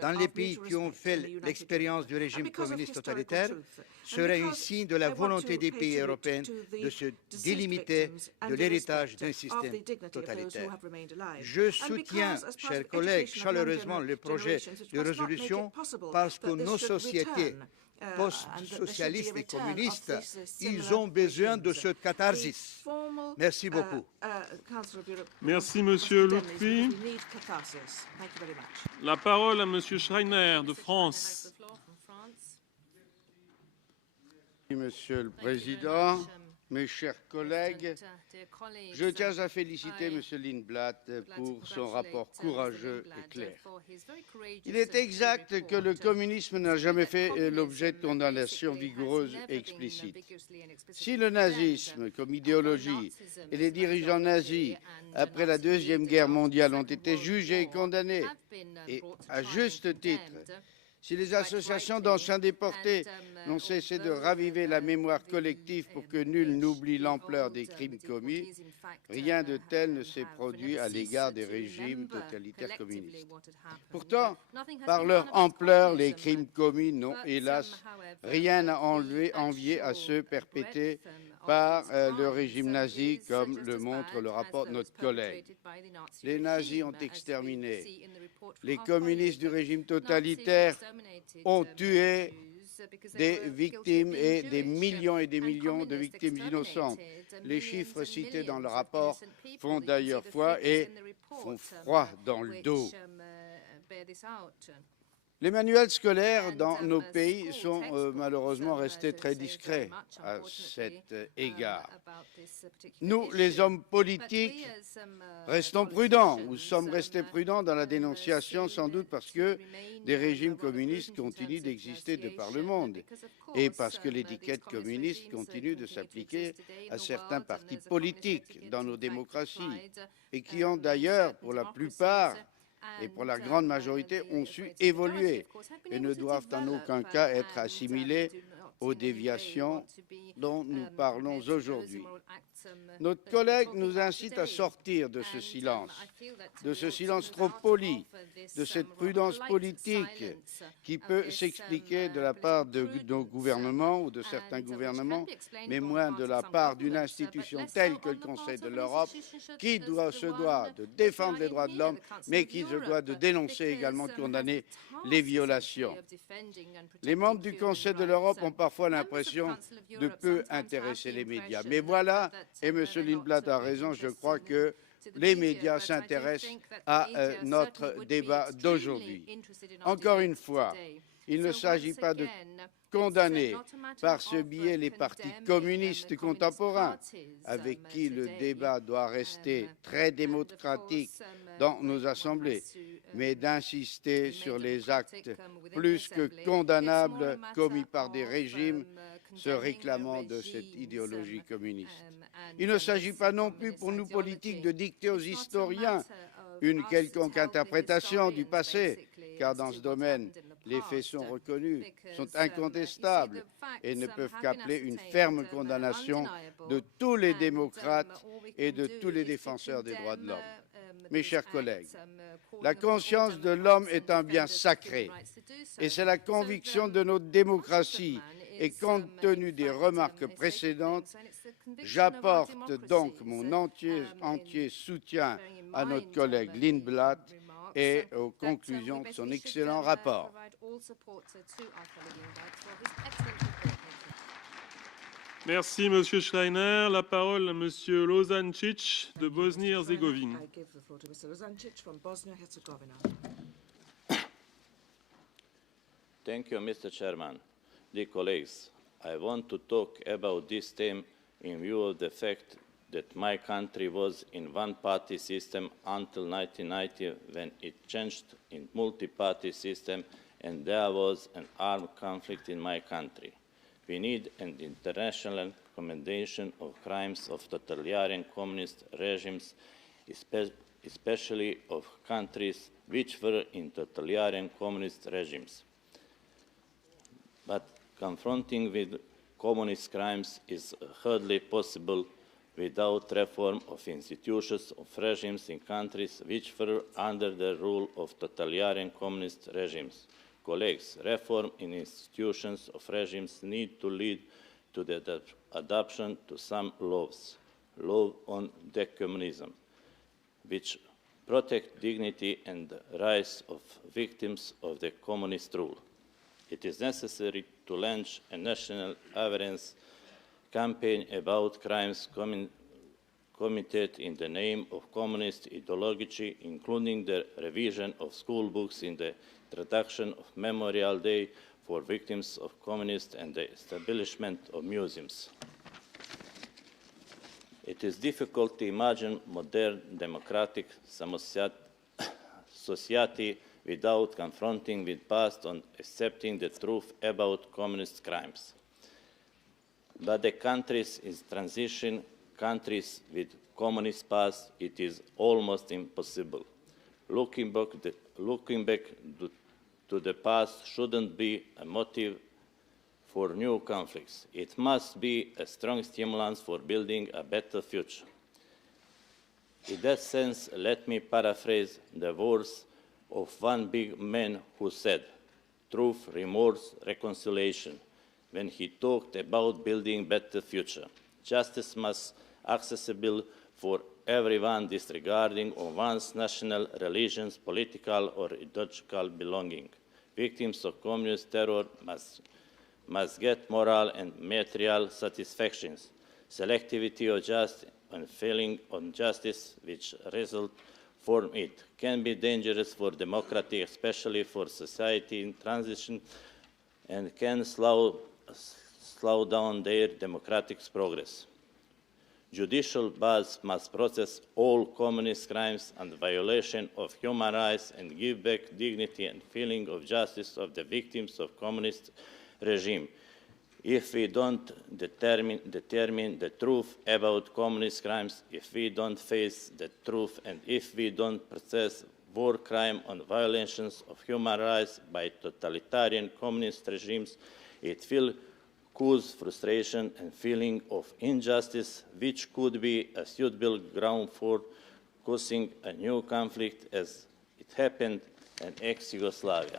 dans les pays qui ont fait l'expérience du régime communiste totalitaire serait un signe de la volonté des pays européens de se délimiter de l'héritage d'un système totalitaire. Je soutiens, chers collègues, chaleureusement le projet de résolution parce que nos sociétés post-socialistes et communistes, ils ont besoin de cette catharsis. Merci beaucoup. Merci, Monsieur Lutfi. La parole à Monsieur Schreiner de France. Monsieur le Président, mes chers collègues, je tiens à féliciter M. Lindblad pour son rapport courageux et clair. Il est exact que le communisme n'a jamais fait l'objet de condamnations vigoureuses et explicites. Si le nazisme comme idéologie et les dirigeants nazis après la Deuxième Guerre mondiale ont été jugés et condamnés, et à juste titre, si les associations d'anciens déportés n'ont cessé de raviver la mémoire collective pour que nul n'oublie l'ampleur des crimes commis, rien de tel ne s'est produit à l'égard des régimes totalitaires communistes. Pourtant, par leur ampleur, les crimes commis n'ont, hélas, rien à envier à ceux perpétrés par le régime nazi, comme le montre le rapport de notre collègue. Les nazis ont exterminé. Les communistes du régime totalitaire ont tué des victimes et des millions de victimes innocentes. Les chiffres cités dans le rapport font d'ailleurs foi et font froid dans le dos. Les manuels scolaires dans nos pays sont malheureusement restés très discrets à cet égard. Nous, les hommes politiques, restons prudents, ou sommes restés prudents dans la dénonciation, sans doute parce que des régimes communistes continuent d'exister de par le monde et parce que l'étiquette communiste continue de s'appliquer à certains partis politiques dans nos démocraties et qui ont d'ailleurs, pour la plupart, et pour la grande majorité, ont su évoluer et ne doivent en aucun cas être assimilés aux déviations dont nous parlons aujourd'hui. Notre collègue nous incite à sortir de ce silence trop poli, de cette prudence politique qui peut s'expliquer de la part de nos gouvernements ou de certains gouvernements, mais moins de la part d'une institution telle que le Conseil de l'Europe, qui se doit de défendre les droits de l'homme, mais qui se doit de dénoncer également, de condamner les violations. Les membres du Conseil de l'Europe ont parfois l'impression de peu intéresser les médias. Mais voilà, et M. Lindblad a raison, je crois que les médias s'intéressent à notre débat d'aujourd'hui. Encore une fois, il ne s'agit pas de condamner par ce biais les partis communistes contemporains, avec qui le débat doit rester très démocratique dans nos assemblées, mais d'insister sur les actes plus que condamnables commis par des régimes se réclamant de cette idéologie communiste. Il ne s'agit pas non plus pour nous politiques de dicter aux historiens une quelconque interprétation du passé, car dans ce domaine, les faits sont reconnus, sont incontestables et ne peuvent qu'appeler une ferme condamnation de tous les démocrates et de tous les défenseurs des droits de l'homme. Mes chers collègues, la conscience de l'homme est un bien sacré et c'est la conviction de notre démocratie. Et compte tenu des remarques précédentes, j'apporte donc mon entier soutien à notre collègue Lindblad et aux conclusions de son excellent rapport. Merci, Monsieur Schreiner. La parole à Monsieur Lozancic de Bosnie-Herzégovine. Thank you, Mr. Chairman. Dear colleagues, I want to talk about this theme in view of the fact that my country was in one-party system until 1990 when it changed in multi-party system and there was an armed conflict in my country. We need an international condemnation of crimes of totalitarian communist regimes, especially of countries which were in totalitarian communist regimes. But confronting with communist crimes is hardly possible without reform of institutions of regimes in countries which were under the rule of totalitarian communist regimes. Colleagues, reform in institutions of regimes need to lead to the adoption to some laws, law on decommunism, which protect dignity and the rights of victims of the communist rule. It is necessary to launch a national awareness campaign about crimes committed in the name of communist ideology, including the revision of school books in the introduction of Memorial Day for victims of communists and the establishment of museums. It is difficult to imagine modern democratic society without confronting with past and accepting the truth about communist crimes. But the countries in transition, countries with communist past, it is almost impossible. Looking back to the past shouldn't be a motive for new conflicts. It must be a strong stimulus for building a better future. In that sense, let me paraphrase the words of one big man who said, truth, remorse, reconciliation, when he talked about building a better future. Justice must be accessible for everyone, disregarding of one's national, religious, political, or ideological belonging. Victims of communist terror must get moral and material satisfactions. Selectivity of justice and feeling of justice which result from it can be dangerous for democracy, especially for society in transition, and can slow down their democratic progress. Judicial bodies must process all communist crimes and violation of human rights and give back dignity and feeling of justice of the victims of communist regime. If we don't determine the truth about communist crimes, if we don't face the truth, and if we don't process war crime and violations of human rights by totalitarian communist regimes, it will cause frustration and feeling of injustice, which could be a suitable ground for causing a new conflict as it happened in ex-Yugoslavia.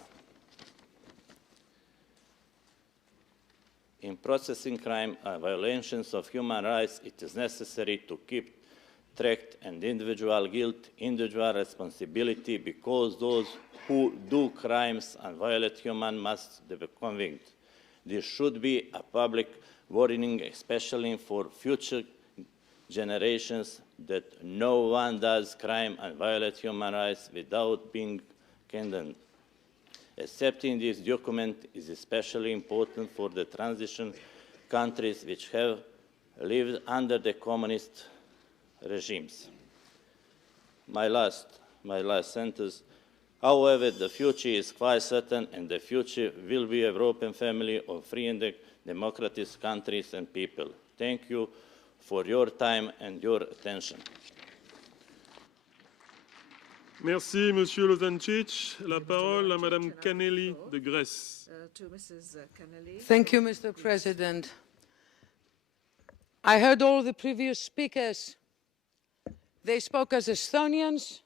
In processing crime and violations of human rights, it is necessary to keep track and individual guilt, individual responsibility, because those who do crimes and violate human must be convicted. This should be a public warning, especially for future generations, that no one does crime and violate human rights without being condemned. Accepting this document is especially important for the transition countries which have lived under the communist regimes. My last sentence. However, the future is quite certain, and the future will be a European family of free and democratic countries and people. Thank you for your time and your attention. Merci, Monsieur Lozancic. La parole à Madame Canelli de Grèce. Thank you, Mr. President. I heard all the previous speakers. They spoke as Estonians,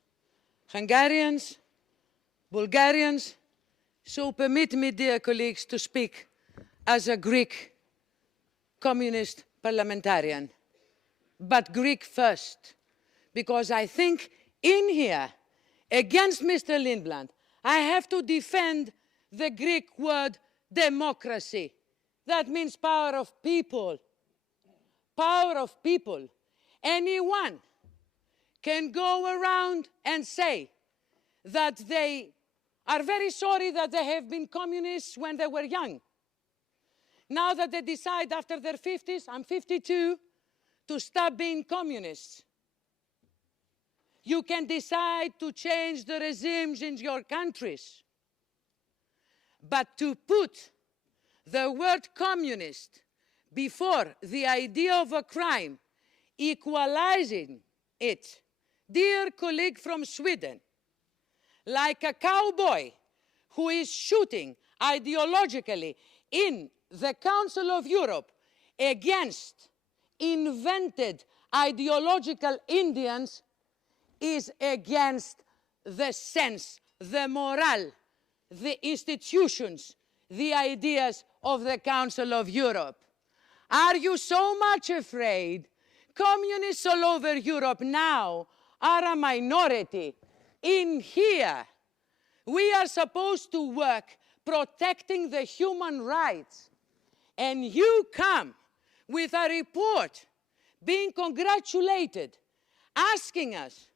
Hungarians, Bulgarians. So permit me, dear colleagues, to speak as a Greek communist parliamentarian. But Greek first, because I think in here, against Mr. Lindblad, I have to defend the Greek word democracy. That means power of people. Power of people. Anyone can go around and say that they are very sorry that they have been communists when they were young. Now that they decide after their 50s, I'm 52, to stop being communists. You can decide to change the regimes in your countries. But to put the word communist before the idea of a crime, equalizing it, dear colleague from Sweden, like a cowboy who is shooting ideologically in the Council of Europe against invented ideological Indians, is against the sense, the morale, the institutions, the ideas of the Council of Europe. Are you so much afraid? Communists all over Europe now are a minority. In here, we are supposed to work protecting the human rights. And you come with a report being congratulated, asking us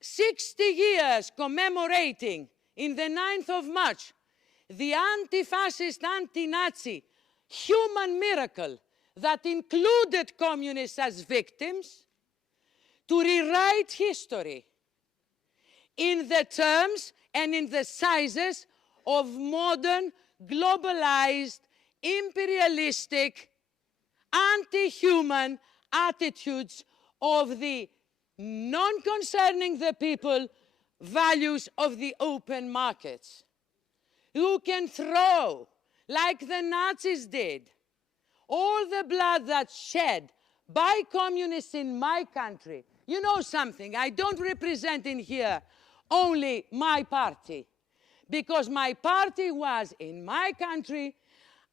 60 years commemorating in the 9th of March the anti-fascist, anti-Nazi human miracle that included communists as victims, to rewrite history in the terms and in the sizes of modern, globalized, imperialistic, anti-human attitudes of the non-concerning the people values of the open markets. You can throw, like the Nazis did, all the blood that's shed by communists in my country. You know something, I don't represent in here only my party, because my party was in my country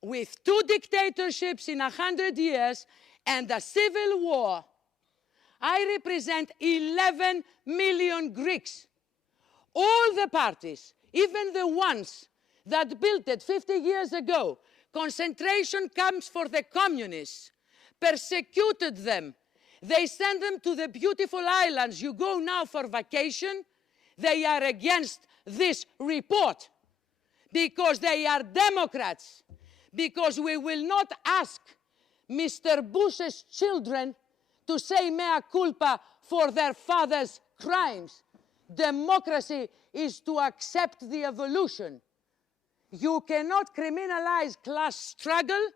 with 2 dictatorships in 100 years and a civil war. I represent 11 million Greeks. All the parties, even the ones that built it 50 years ago, concentration camps for the communists, persecuted them. They sent them to the beautiful islands. You go now for vacation. They are against this report because they are Democrats, because we will not ask Mr. Bush's children to say mea culpa for their father's crimes. Democracy is to accept the evolution. You cannot criminalize class struggle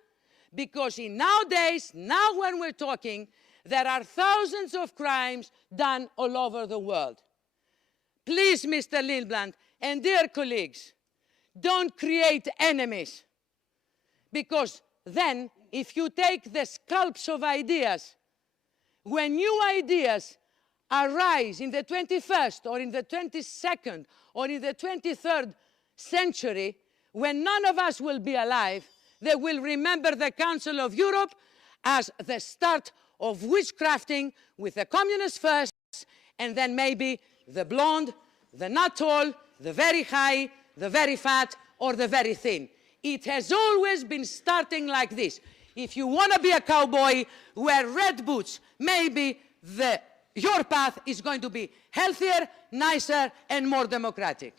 because nowadays, now when we're talking, there are thousands of crimes done all over the world. Please, Mr. Lindblad and dear colleagues, don't create enemies, because then if you take the scalps of ideas, when new ideas arise in the 21st or in the 22nd or in the 23rd century, when none of us will be alive, they will remember the Council of Europe as the start of witchcrafting with the communists first, and then maybe the blonde, the not tall, the very high, the very fat, or the very thin. It has always been starting like this. If you want to be a cowboy, wear red boots. Maybe your path is going to be healthier, nicer, and more democratic.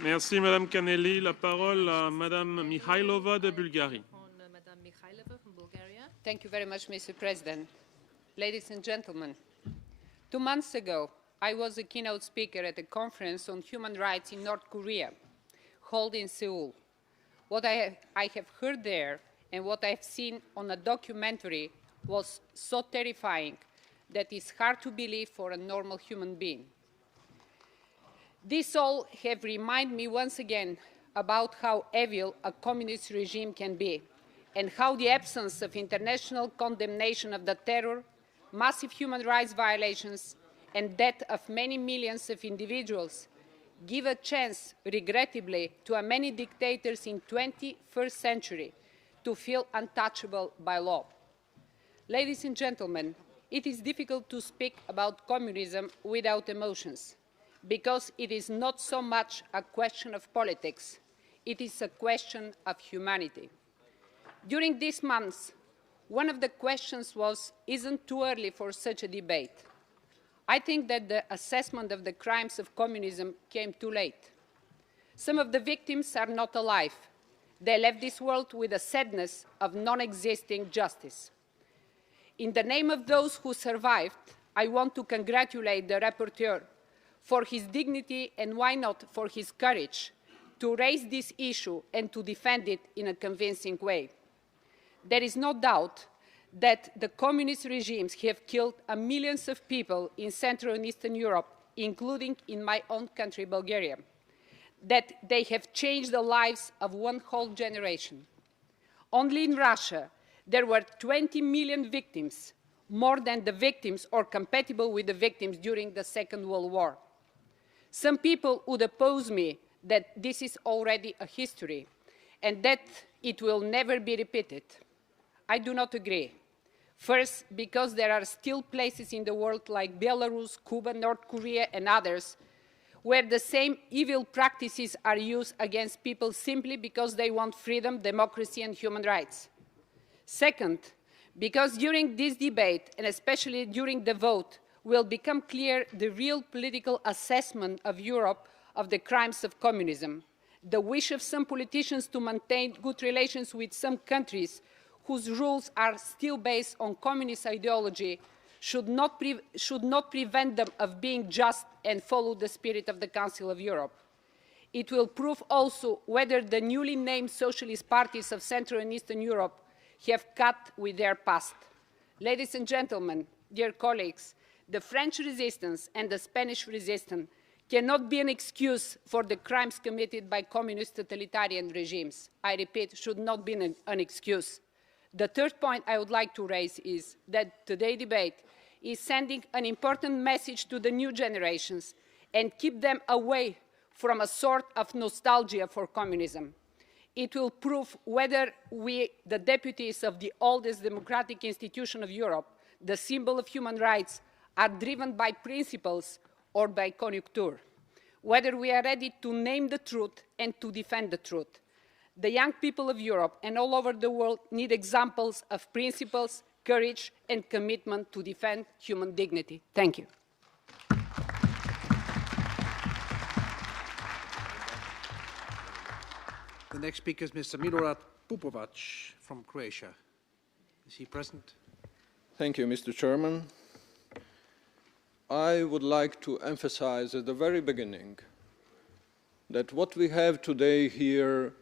Merci, Madame Canelli. La parole à Madame Mihailova de Bulgarie. Thank you very much, Mr. President. Ladies and gentlemen, 2 months ago, I was a keynote speaker at a conference on human rights in North Korea, held in Seoul. What I have heard there and what I've seen on a documentary was so terrifying that it's hard to believe for a normal human being. This all have reminded me once again about how evil a communist regime can be, and how the absence of international condemnation of the terror, massive human rights violations, and death of many millions of individuals give a chance, regrettably, to many dictators in the 21st century to feel untouchable by law. Ladies and gentlemen, it is difficult to speak about communism without emotions, because it is not so much a question of politics, it is a question of humanity. During these months, one of the questions was, isn't it too early for such a debate? I think that the assessment of the crimes of communism came too late. Some of the victims are not alive. They left this world with the sadness of non-existing justice. In the name of those who survived, I want to congratulate the rapporteur for his dignity and, why not, for his courage to raise this issue and to defend it in a convincing way. There is no doubt that the communist regimes have killed millions of people in Central and Eastern Europe, including in my own country, Bulgaria, that they have changed the lives of one whole generation. Only in Russia, there were 20 million victims, more than the victims or compatible with the victims during the Second World War. Some people would oppose me that this is already a history and that it will never be repeated. I do not agree. First, because there are still places in the world like Belarus, Cuba, North Korea, and others where the same evil practices are used against people simply because they want freedom, democracy, and human rights. Second, because during this debate, and especially during the vote, will become clear the real political assessment of Europe of the crimes of communism, the wish of some politicians to maintain good relations with some countries whose rules are still based on communist ideology should not prevent them of being just and follow the spirit of the Council of Europe. It will prove also whether the newly named socialist parties of Central and Eastern Europe have cut with their past. Ladies and gentlemen, dear colleagues, the French resistance and the Spanish resistance cannot be an excuse for the crimes committed by communist totalitarian regimes. I repeat, should not be an excuse. The third point I would like to raise is that today's debate is sending an important message to the new generations and keep them away from a sort of nostalgia for communism. It will prove whether we, the deputies of the oldest democratic institution of Europe, the symbol of human rights, are driven by principles or by conjuncture, whether we are ready to name the truth and to defend the truth. The young people of Europe and all over the world need examples of principles, courage, and commitment to defend human dignity. Thank you. The next speaker is Mr. Milorad Pupovac from Croatia. Is he present? Thank you, Mr. Chairman. I would like to emphasize at the very beginning that what we have today here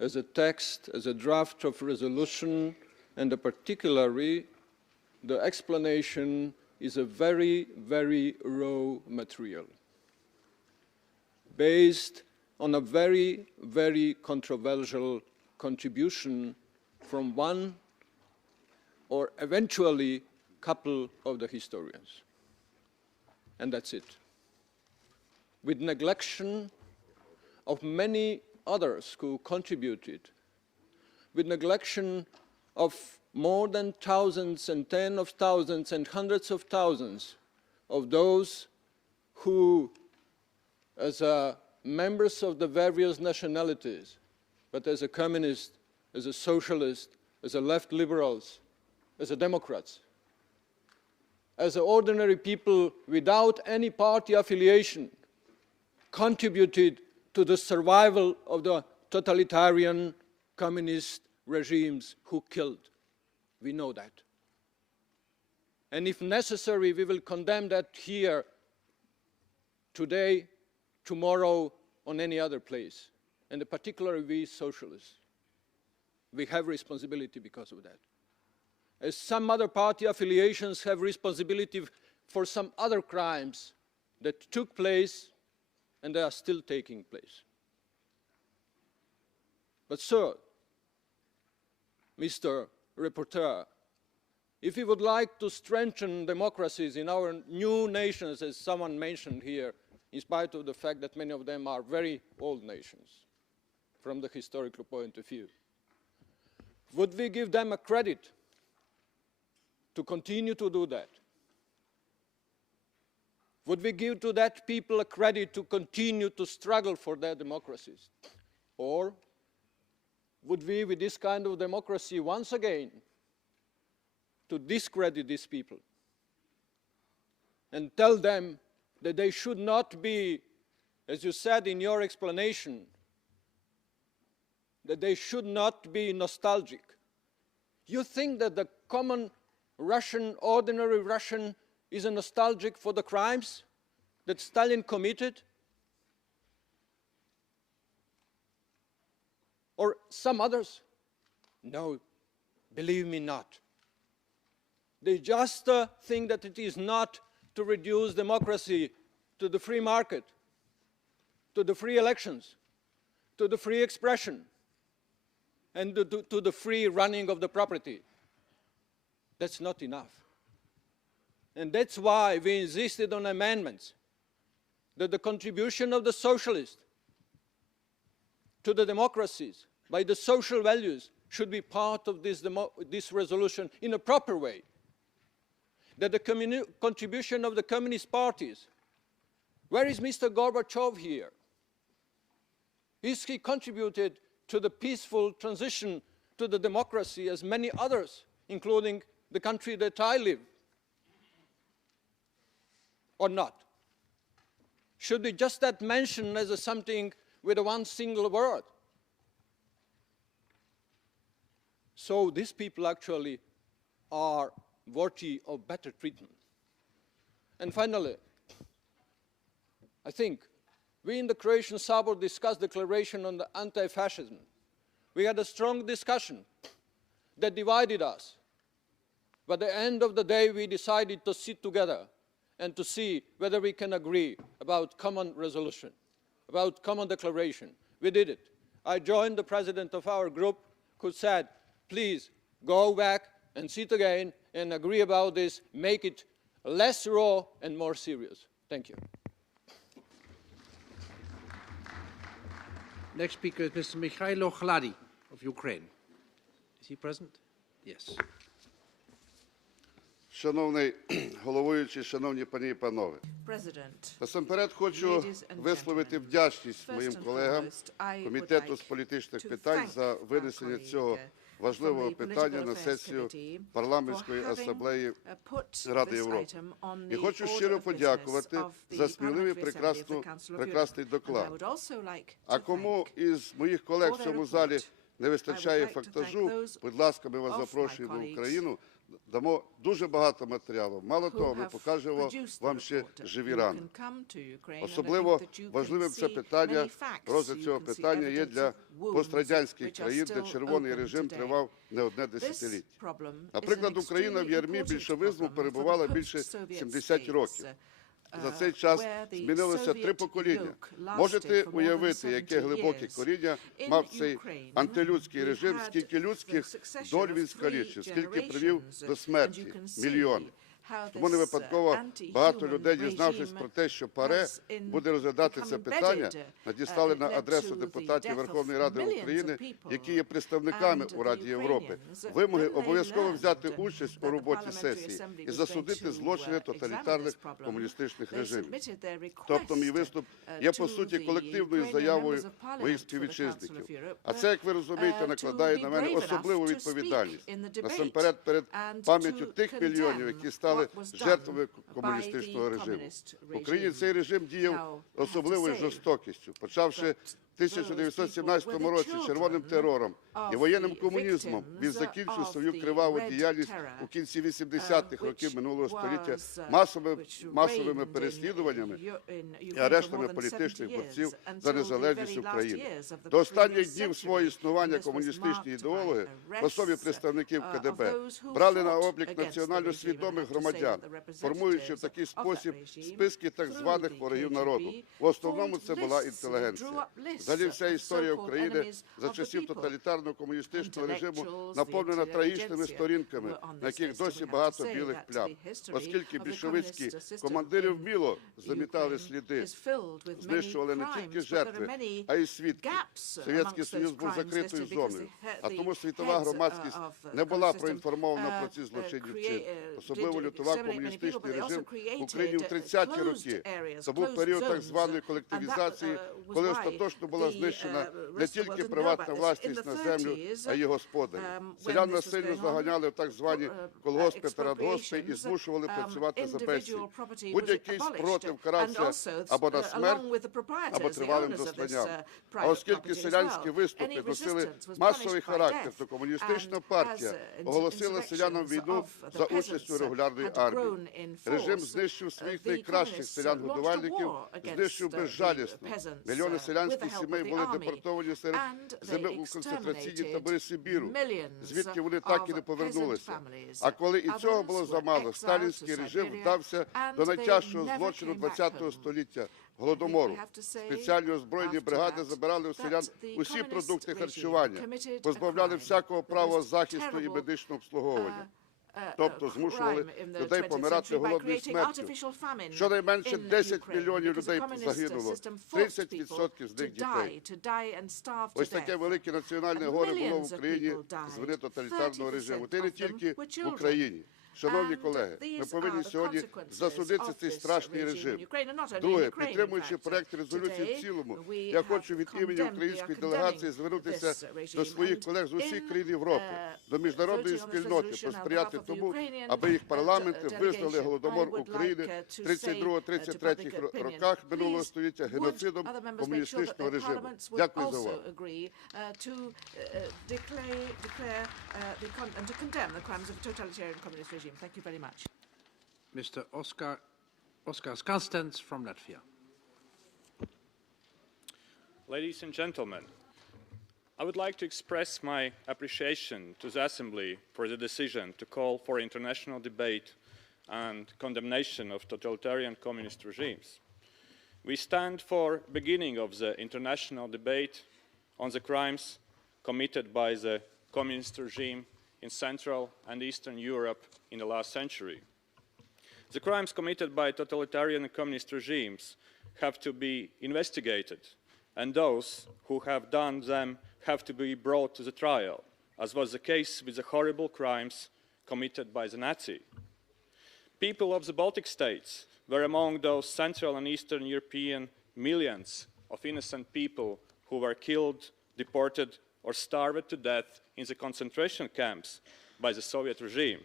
as a text, as a draft of resolution, and particularly the explanation is a very, very raw material, based on a very, very controversial contribution from one or eventually couple of the historians. And that's it. With neglection of many others who contributed, with neglection of more than thousands and tens of thousands and hundreds of thousands of those who, as members of the various nationalities, but as a communist, as a socialist, as a left liberals, as a Democrats, as ordinary people without any party affiliation, contributed to the survival of the totalitarian communist regimes who killed. We know that. And if necessary, we will condemn that here, today, tomorrow, on any other place, and particularly we socialists. we have responsibility because of that. As some other party affiliations have responsibility for some other crimes that took place and they are still taking place. But sir, Mr. Rapporteur, if we would like to strengthen democracies in our new nations, as someone mentioned here, in spite of the fact that many of them are very old nations from the historical point of view, would we give them a credit to continue to do that? Would we give to that people a credit to continue to struggle for their democracies? Or would we, with this kind of democracy, once again, to discredit these people and tell them that they should not be, as you said in your explanation, that they should not be nostalgic? You think that the common Russian, ordinary Russian, is a nostalgic for the crimes that Stalin committed? Or some others? No, believe me not. They just think that it is not to reduce democracy to the free market, to the free elections, to the free expression, and to the free running of the property. That's not enough. And that's why we insisted on amendments, that the contribution of the socialists to the democracies by the social values should be part of this resolution in a proper way. That the contribution of the communist parties, where is Mr. Gorbachev here? Is he contributed to the peaceful transition to the democracy as many others, including the country that I live? Or not? Should be just that mentioned as something with one single word? So these people actually are worthy of better treatment. And finally, I think we in the Croatian Sabor discussed the declaration on the anti-fascism. We had a strong discussion that divided us. But at the end of the day, we decided to sit together and to see whether we can agree about common resolution, about common declaration. We did it. I joined the president of our group who said, please go back and sit again and agree about this, make it less raw and more serious. Thank you. Next speaker is Mr. Mikhailo Gladi of Ukraine. Is he present? Yes. Шановний головуючий, шановні пані і панове, насамперед хочу висловити вдячність моїм колегам Комітету з політичних питань за винесення цього важливого питання на сесію Парламентської асамблеї Ради Європи. І хочу щиро подякувати за сміливий прекрасний доклад. А кому із моїх колег в цьому залі не вистачає фактажу, будь ласка, ми вас запрошуємо в Україну. Дамо дуже багато матеріалу. Мало того, ми покажемо вам ще живі рани. Особливо важливим це питання, розгляд цього питання є для пострадянських країн, де червоний режим тривав не одне десятиліття. Наприклад, Україна в ярмі більшовизму перебувала більше 70 років. За цей час змінилося 3 покоління. Можете уявити, яке глибоке коріння мав цей антилюдський режим, скільки людських доль він скалічив, скільки привів до смерті, мільйони. Тому не випадково багато людей, дізнавшись про те, що ПАРЕ буде розглядати це питання, надіслали на адресу депутатів Верховної Ради України, які є представниками у Раді Європи, вимоги обов'язково взяти участь у роботі сесії і засудити злочини тоталітарних комуністичних режимів. Тобто мій виступ є, по суті, колективною заявою моїх співвітчизників. А це, як ви розумієте, накладає на мене особливу відповідальність. Насамперед, перед пам'яттю тих мільйонів, які стали стали жертвами комуністичного режиму. В Україні цей режим діяв особливою жорстокістю, почавши в 1917 році червоним терором і воєнним комунізмом. Він закінчив свою криваву діяльність у кінці 80-х років минулого століття масовими переслідуваннями і арештами політичних борців за незалежність України. До останніх днів свого існування комуністичні ідеологи, в особі представників КДБ, брали на облік національно свідомих громадян, формуючи в такий спосіб списки так званих ворогів народу. В основному це була інтелігенція. Взагалі вся історія України за часів тоталітарного комуністичного режиму наповнена трагічними сторінками, на яких досі багато білих плям. Оскільки більшовицькі командири вміло замітали сліди, знищували не тільки жертви, а й свідки. Совєтський Союз був закритою зоною, а тому світова громадськість не була проінформована про ці злочинні вчинки. Особливо лютував комуністичний режим в Україні в 30-ті роки. Це був період так званої колективізації, коли остаточно була знищена не тільки приватна власність на землю, а й господарі. Селян насильно заганяли в так звані колгоспи та радгоспи і змушували працювати за безцінь. Будь-який спротив карався або на смерть, або тривалим засланням. А оскільки селянські виступи носили масовий характер, то комуністична партія оголосила селянам війну за участю регулярної армії. Режим знищив своїх найкращих селян-годувальників, знищив безжалісно. Мільйони селянських сімей були депортовані серед зими у концентраційні табори Сибіру, звідки вони так і не повернулися. А коли і цього було замало, сталінський режим вдався до найтяжчого злочину ХХ століття – голодомору. Спеціальні озброєні бригади забирали у селян усі продукти харчування, позбавляли всякого права захисту і медичного обслуговування. Тобто змушували людей помирати голодною смертю. Щонайменше 10 мільйонів людей загинуло, 30% з них дітей. Ось таке велике національне горе було в Україні з вини тоталітарного режиму. Та й не тільки в Україні. Шановні колеги, ми повинні сьогодні засудити цей страшний режим. Друге, підтримуючи проект резолюції в цілому, я хочу від імені української делегації звернутися до своїх колег з усіх країн Європи, до міжнародної спільноти, посприяти тому, аби їх парламенти визнали голодомор України в 32-33 роках минулого століття геноцидом комуністичного режиму. Дякую за увагу. Thank you very much. Mr. Oskar Skarstens from Latvia. Ladies and gentlemen, I would like to express my appreciation to the Assembly for the decision to call for international debate and condemnation of totalitarian communist regimes. We stand for beginning of the international debate on the crimes committed by the communist regime in Central and Eastern Europe in the last century. The crimes committed by totalitarian and communist regimes have to be investigated, and those who have done them have to be brought to the trial, as was the case with the horrible crimes committed by the Nazi. People of the Baltic states were among those Central and Eastern European millions of innocent people who were killed, deported, or starved to death in the concentration camps by the Soviet regime.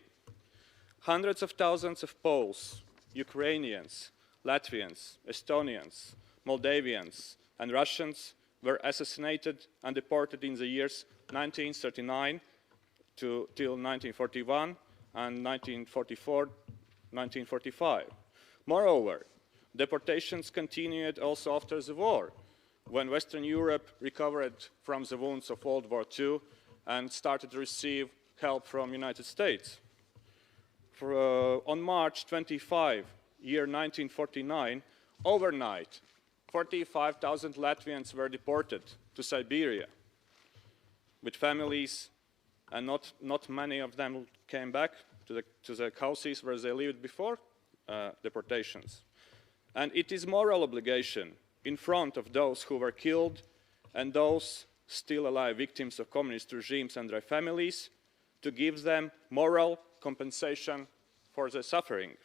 Hundreds of thousands of Poles, Ukrainians, Latvians, Estonians, Moldavians, and Russians were assassinated and deported in the years 1939 till 1941 and 1944-1945. Moreover, deportations continued also after the war, when Western Europe recovered from the wounds of World War II and started to receive help from the United States. On March 25, year 1949, overnight, 45,000 Latvians were deported to Siberia with families, and not many of them came back to the houses where they lived before deportations. And it is moral obligation in front of those who were killed and those still alive victims of communist regimes and their families to give them moral compensation for their suffering.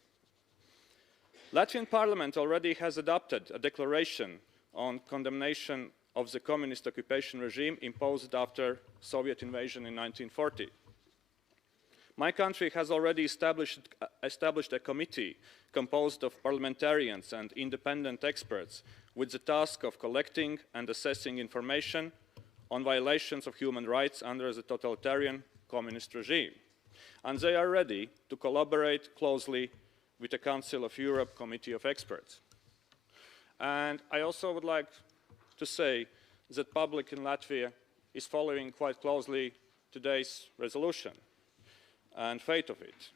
Latvian Parliament already has adopted a declaration on condemnation of the communist occupation regime imposed after Soviet invasion in 1940. My country has already established a committee composed of parliamentarians and independent experts with the task of collecting and assessing information on violations of human rights under the totalitarian communist regime. And they are ready to collaborate closely with the Council of Europe Committee of Experts. And I also would like to say that public in Latvia is following quite closely today's resolution and fate of it.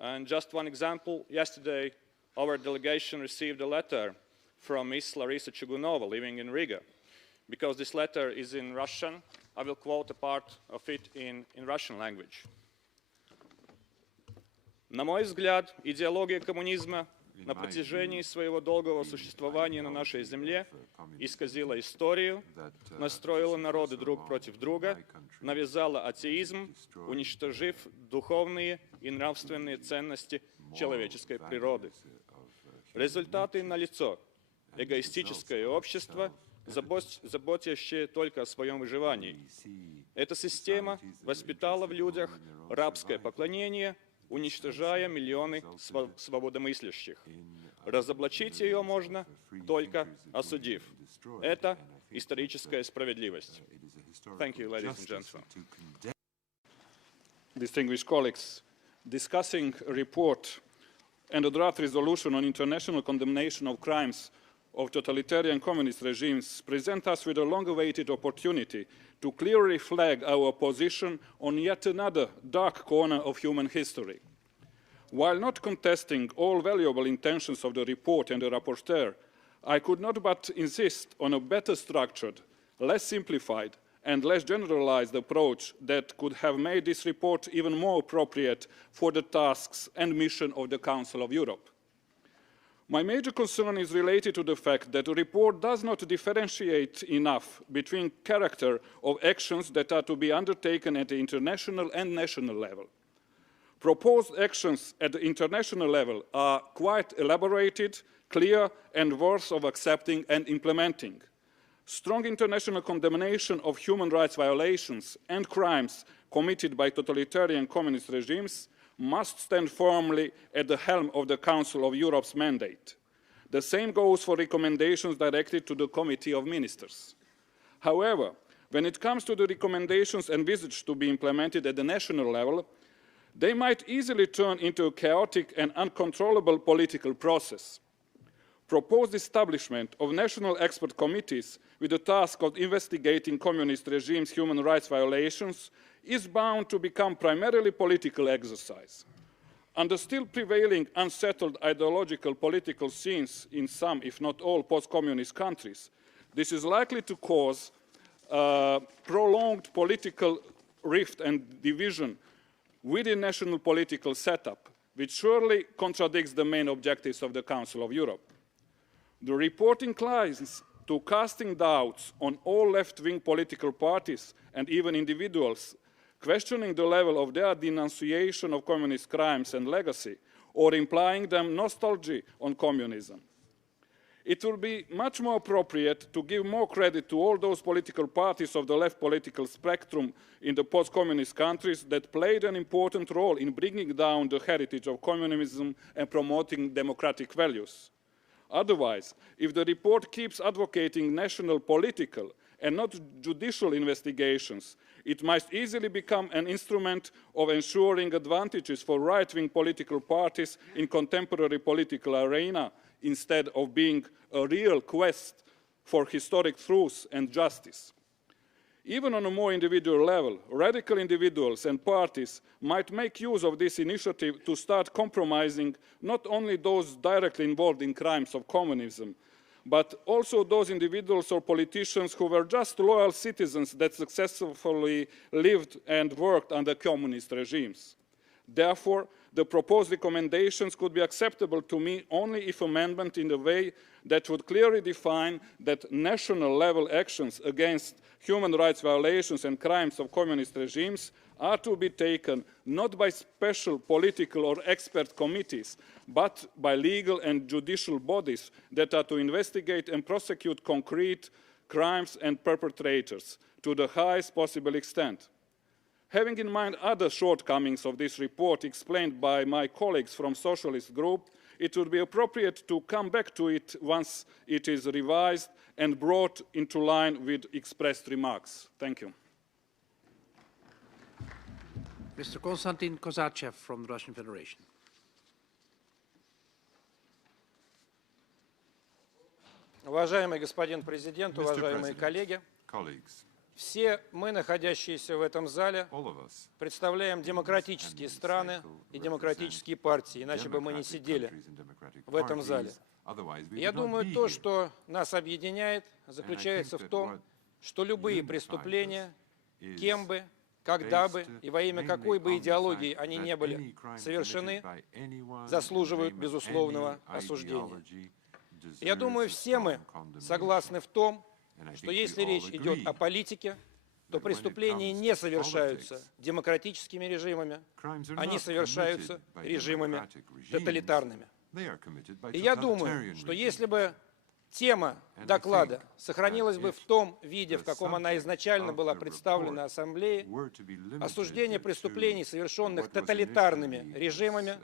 And just one example, yesterday our delegation received a letter from Ms. Larisa Chugunova living in Riga. Because this letter is in Russian, I will quote a part of it in Russian language. На мой взгляд, идеология коммунизма на протяжении своего долгого существования на нашей земле исказила историю, настроила народы друг против друга, навязала атеизм, уничтожив духовные и нравственные ценности человеческой природы. Результаты налицо. Эгоистическое общество, заботящее только о своем выживании. Эта система воспитала в людях рабское поклонение, уничтожая миллионы свободомыслящих. Разоблачить ее можно, только осудив. Это историческая справедливость. Thank you, ladies and gentlemen. Distinguished colleagues, discussing a report and a draft resolution on international condemnation of crimes of totalitarian communist regimes present us with a long-awaited opportunity to clearly flag our position on yet another dark corner of human history. While not contesting all valuable intentions of the report and the rapporteur, I could not but insist on a better structured, less simplified, and less generalized approach that could have made this report even more appropriate for the tasks and mission of the Council of Europe. My major concern is related to the fact that the report does not differentiate enough between character of actions that are to be undertaken at the international and national level. Proposed actions at the international level are quite elaborated, clear, and worth of accepting and implementing. Strong international condemnation of human rights violations and crimes committed by totalitarian communist regimes must stand firmly at the helm of the Council of Europe's mandate. The same goes for recommendations directed to the Committee of Ministers. However, when it comes to the recommendations envisaged to be implemented at the national level, they might easily turn into a chaotic and uncontrollable political process. Proposed establishment of national expert committees with the task of investigating communist regimes' human rights violations is bound to become primarily political exercise. Under still prevailing unsettled ideological political scenes in some, if not all, post-communist countries, this is likely to cause prolonged political rift and division within national political setup, which surely contradicts the main objectives of the Council of Europe. The report inclines to casting doubts on all left-wing political parties and even individuals, questioning the level of their denunciation of communist crimes and legacy, or implying them nostalgia on communism. It will be much more appropriate to give more credit to all those political parties of the left political spectrum in the post-communist countries that played an important role in bringing down the heritage of communism and promoting democratic values. Otherwise, if the report keeps advocating national political and not judicial investigations, it might easily become an instrument of ensuring advantages for right-wing political parties in contemporary political arena, instead of being a real quest for historic truth and justice. Even on a more individual level, radical individuals and parties might make use of this initiative to start compromising not only those directly involved in crimes of communism, but also those individuals or politicians who were just loyal citizens that successfully lived and worked under communist regimes. Therefore, the proposed recommendations could be acceptable to me only if amended in a way that would clearly define that national-level actions against human rights violations and crimes of communist regimes are to be taken not by special political or expert committees, but by legal and judicial bodies that are to investigate and prosecute concrete crimes and perpetrators to the highest possible extent. Having in mind other shortcomings of this report explained by my colleagues from Socialist Group, it would be appropriate to come back to it once it is revised and brought into line with expressed remarks. Thank you. Mr. Konstantin Kozachev from the Russian Federation. Уважаемый господин президент, уважаемые коллеги, все мы, находящиеся в этом зале, представляем демократические страны и демократические партии, иначе бы мы не сидели в этом зале. Я думаю, то, что нас объединяет, заключается в том, что любые преступления, кем бы, когда бы и во имя какой бы идеологии они не были совершены, заслуживают безусловного осуждения. Я думаю, все мы согласны в том, что если речь идет о политике, то преступления не совершаются демократическими режимами, они совершаются режимами тоталитарными. И я думаю, что если бы тема доклада сохранилась бы в том виде, в каком она изначально была представлена Ассамблее, осуждение преступлений, совершенных тоталитарными режимами,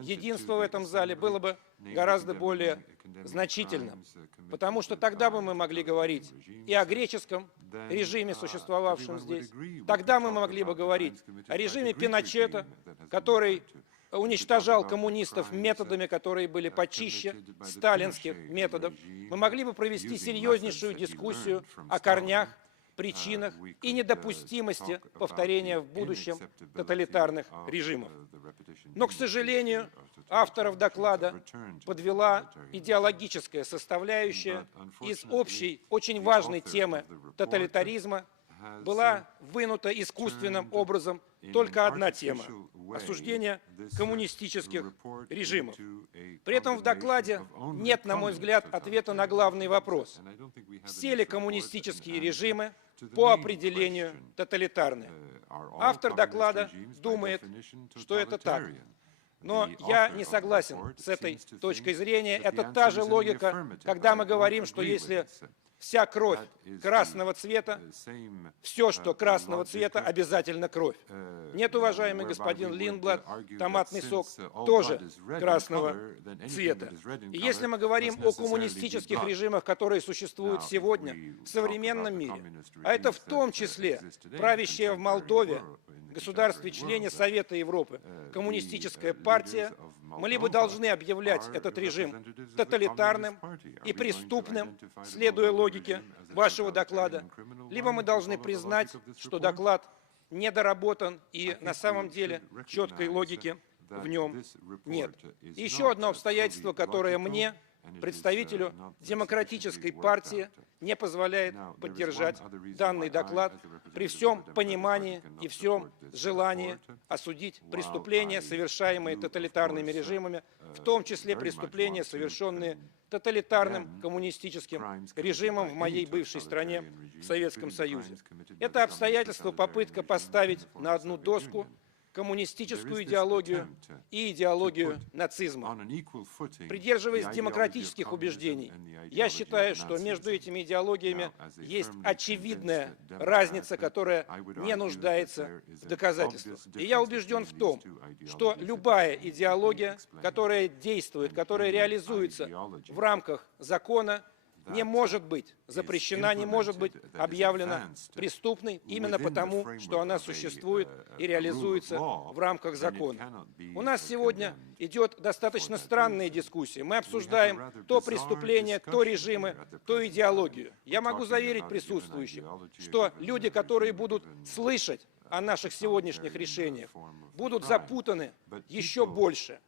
единство в этом зале было бы гораздо более значительным, потому что тогда бы мы могли говорить и о греческом режиме, существовавшем здесь, тогда мы могли бы говорить о режиме Пиночета, который уничтожал коммунистов методами, которые были почище сталинских методов. Мы могли бы провести серьезнейшую дискуссию о корнях, причинах и недопустимости повторения в будущем тоталитарных режимов. Но, к сожалению, авторов доклада подвела идеологическая составляющая. Из общей, очень важной темы тоталитаризма была вынута искусственным образом только одна тема – осуждение коммунистических режимов. При этом в докладе нет, на мой взгляд, ответа на главный вопрос. Все ли коммунистические режимы по определению тоталитарны? Автор доклада думает, что это так. Но я не согласен с этой точкой зрения. Это та же логика, когда мы говорим, что если вся кровь красного цвета, все, что красного цвета, обязательно кровь. Нет, уважаемый господин Линдблад, томатный сок тоже красного цвета. И если мы говорим о коммунистических режимах, которые существуют сегодня в современном мире, а это в том числе правящая в Молдове, государстве-члене Совета Европы, коммунистическая партия, мы либо должны объявлять этот режим тоталитарным и преступным, следуя логике вашего доклада, либо мы должны признать, что доклад недоработан и на самом деле четкой логики в нем нет. И еще одно обстоятельство, которое мне, представителю демократической партии, не позволяет поддержать данный доклад при всем понимании и всем желании осудить преступления, совершаемые тоталитарными режимами, в том числе преступления, совершенные тоталитарным коммунистическим режимом в моей бывшей стране, в Советском Союзе. Это обстоятельство — попытка поставить на одну доску коммунистическую идеологию и идеологию нацизма. Придерживаясь демократических убеждений, я считаю, что между этими идеологиями есть очевидная разница, которая не нуждается в доказательствах. И я убежден в том, что любая идеология, которая действует, которая реализуется в рамках закона, не может быть запрещена, не может быть объявлена преступной именно потому, что она существует и реализуется в рамках закона. У нас сегодня идет достаточно странная дискуссия. Мы обсуждаем то преступление, то режимы, то идеологию. Я могу заверить присутствующих, что люди, которые будут слышать о наших сегодняшних решениях, будут запутаны еще больше.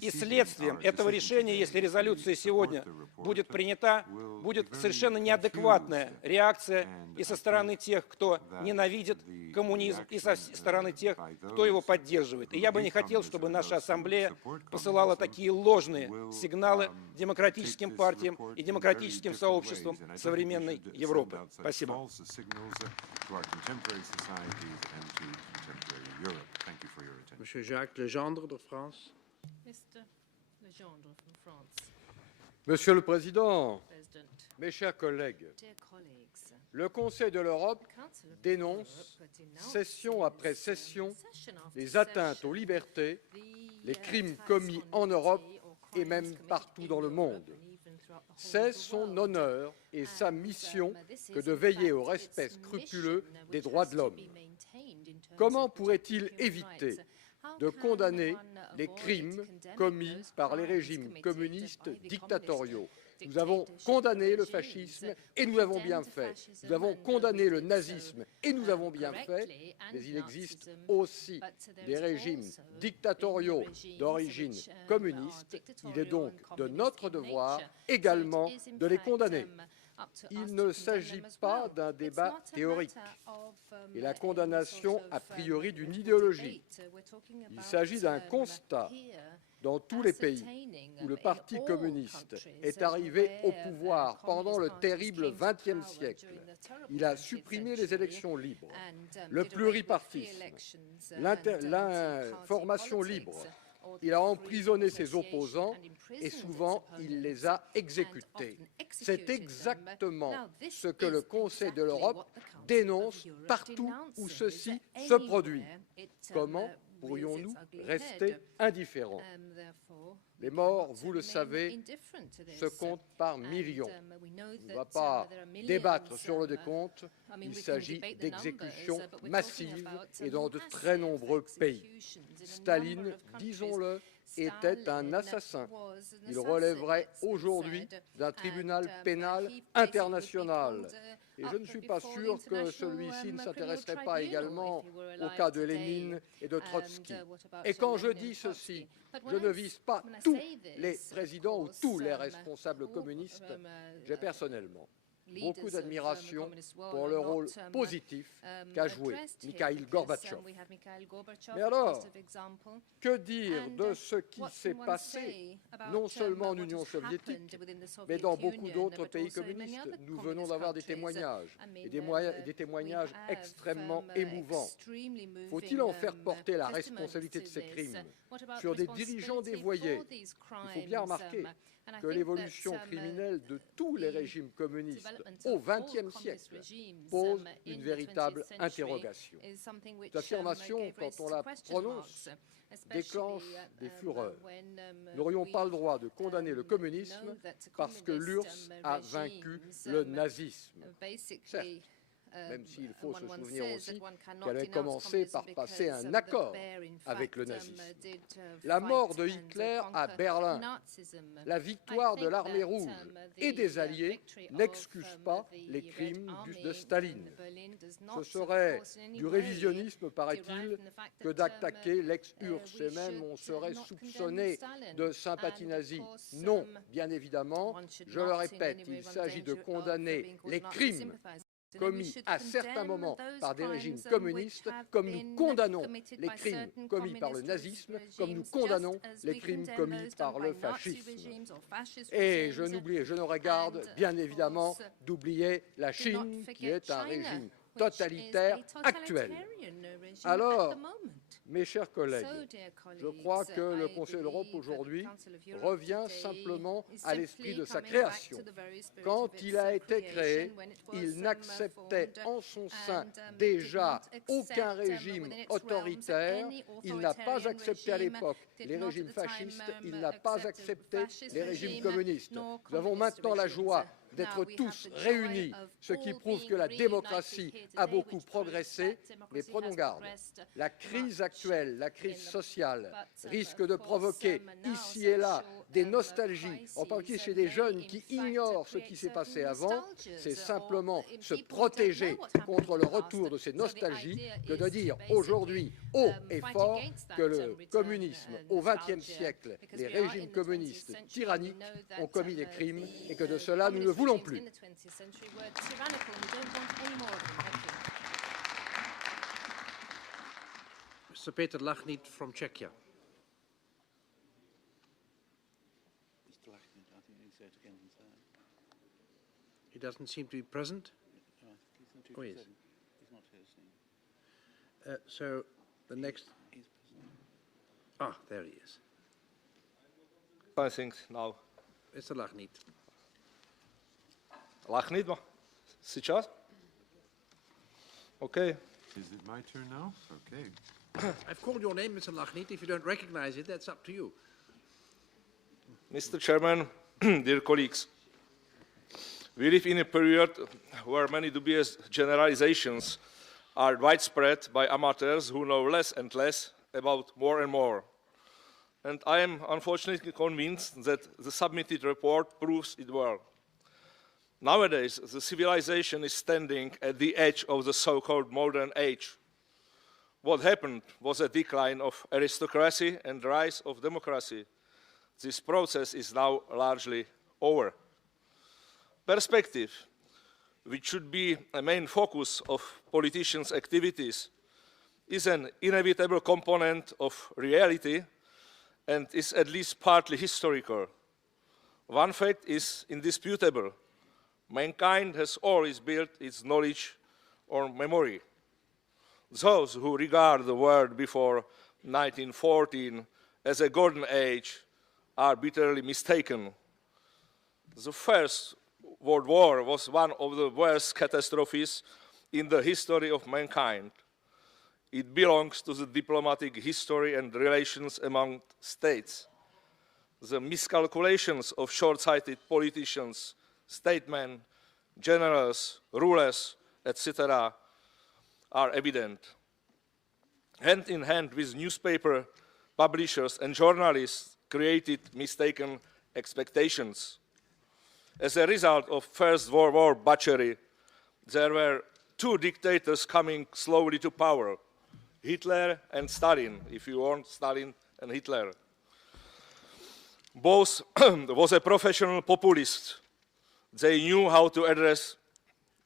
И следствием этого решения, если резолюция сегодня будет принята, будет совершенно неадекватная реакция и со стороны тех, кто ненавидит коммунизм, и со стороны тех, кто его поддерживает. И я бы не хотел, чтобы наша Ассамблея посылала такие ложные сигналы демократическим партиям и демократическим сообществам современной Европы. Спасибо. Monsieur Jacques Legendre de France. Mr. Legendre from France. Monsieur le Président, mes chers collègues, le Conseil de l'Europe dénonce, session après session, les atteintes aux libertés, les crimes commis en Europe et même partout dans le monde. C'est son honneur et sa mission que de veiller au respect scrupuleux des droits de l'homme. Comment pourrait-il éviter de condamner les crimes commis par les régimes communistes dictatoriaux? Nous avons condamné le fascisme et nous l'avons bien fait. Nous avons condamné le nazisme et nous avons bien fait, mais il existe aussi des régimes dictatoriaux d'origine communiste. Il est donc de notre devoir également de les condamner. Il ne s'agit pas d'un débat théorique et la condamnation a priori d'une idéologie. Il s'agit d'un constat. Dans tous les pays où le Parti communiste est arrivé au pouvoir pendant le terrible XXe siècle, il a supprimé les élections libres, le pluripartisme, l'information libre, il a emprisonné ses opposants et souvent il les a exécutés. C'est exactement ce que le Conseil de l'Europe dénonce partout où ceci se produit. Comment pourrions-nous rester indifférents? Les morts, vous le savez, se comptent par millions. On ne va pas débattre sur le décompte, il s'agit d'exécutions massives et dans de très nombreux pays. Staline, disons-le, était un assassin. Il relèverait aujourd'hui d'un tribunal pénal international. Et je ne suis pas sûr que celui-ci ne s'intéresserait pas également au cas de Lénine et de Trotsky. Et quand je dis ceci, je ne vise pas tous les présidents ou tous les responsables communistes. J'ai personnellement beaucoup d'admiration pour le rôle positif qu'a joué Mikhaïl Gorbatchev. Mais alors, que dire de ce qui s'est passé, non seulement en Union soviétique, mais dans beaucoup d'autres pays communistes? Nous venons d'avoir des témoignages, et des témoignages extrêmement émouvants. Faut-il en faire porter la responsabilité de ces crimes sur des dirigeants dévoyés? Il faut bien remarquer que l'évolution criminelle de tous les régimes communistes au XXe siècle pose une véritable interrogation. Cette affirmation, quand on la prononce, déclenche des fureurs. Nous n'aurions pas le droit de condamner le communisme parce que l'URSS a vaincu le nazisme. Certes, même s'il faut se souvenir aussi qu'elle avait commencé par passer un accord avec le nazisme. La mort de Hitler à Berlin, la victoire de l'armée rouge et des Alliés n'excusent pas les crimes de Staline. Ce serait du révisionnisme, paraît-il, que d'attaquer l'ex-URSS, et même on serait soupçonné de sympathie nazie. Non, bien évidemment, je le répète, il s'agit de condamner les crimes commis à certains moments par des régimes communistes, comme nous condamnons les crimes commis par le nazisme, comme nous condamnons les crimes commis par le fascisme. Et je n'aurais garde, bien évidemment, d'oublier la Chine, qui est un régime totalitaire actuel. Alors, mes chers collègues, je crois que le Conseil de l'Europe aujourd'hui revient simplement à l'esprit de sa création. Quand il a été créé, il n'acceptait en son sein déjà aucun régime autoritaire. Il n'a pas accepté à l'époque les régimes fascistes, il n'a pas accepté les régimes communistes. Nous avons maintenant la joie d'être tous réunis, ce qui prouve que la démocratie a beaucoup progressé, mais prenons garde. La crise actuelle, la crise sociale, risque de provoquer ici et là des nostalgies, en particulier chez des jeunes qui ignorent ce qui s'est passé avant. C'est simplement se protéger contre le retour de ces nostalgies que de dire aujourd'hui haut et fort que le communisme au XXe siècle, les régimes communistes tyranniques ont commis des crimes et que de cela nous ne voulons plus. Mr. Peter Lachnit from Czechia. He doesn't seem to be present. Oh, yes. So the next. Ah, there he is. I think now Mr. Lachnit. Лахнит, сейчас? Okay. Is it my turn now? Okay. I've called your name, Mr. Lachnit. If you don't recognize it, that's up to you. Mr. Chairman, dear colleagues, we live in a period where many dubious generalizations are widespread by amateurs who know less and less about more and more. And I am unfortunately convinced that the submitted report proves it well. Nowadays, the civilization is standing at the edge of the so-called modern age. What happened was a decline of aristocracy and the rise of democracy. This process is now largely over. Perspective, which should be a main focus of politicians' activities, is an inevitable component of reality and is at least partly historical. One fact is indisputable. Mankind has always built its knowledge on memory. Those who regard the world before 1914 as a golden age are bitterly mistaken. The First World War was one of the worst catastrophes in the history of mankind. It belongs to the diplomatic history and relations among states. The miscalculations of short-sighted politicians, statesmen, generals, rulers, etc. are evident. Hand in hand with newspaper publishers and journalists created mistaken expectations. As a result of First World War butchery, there were two dictators coming slowly to power, Hitler and Stalin, if you want, Stalin and Hitler. Both was a professional populist. They knew how to address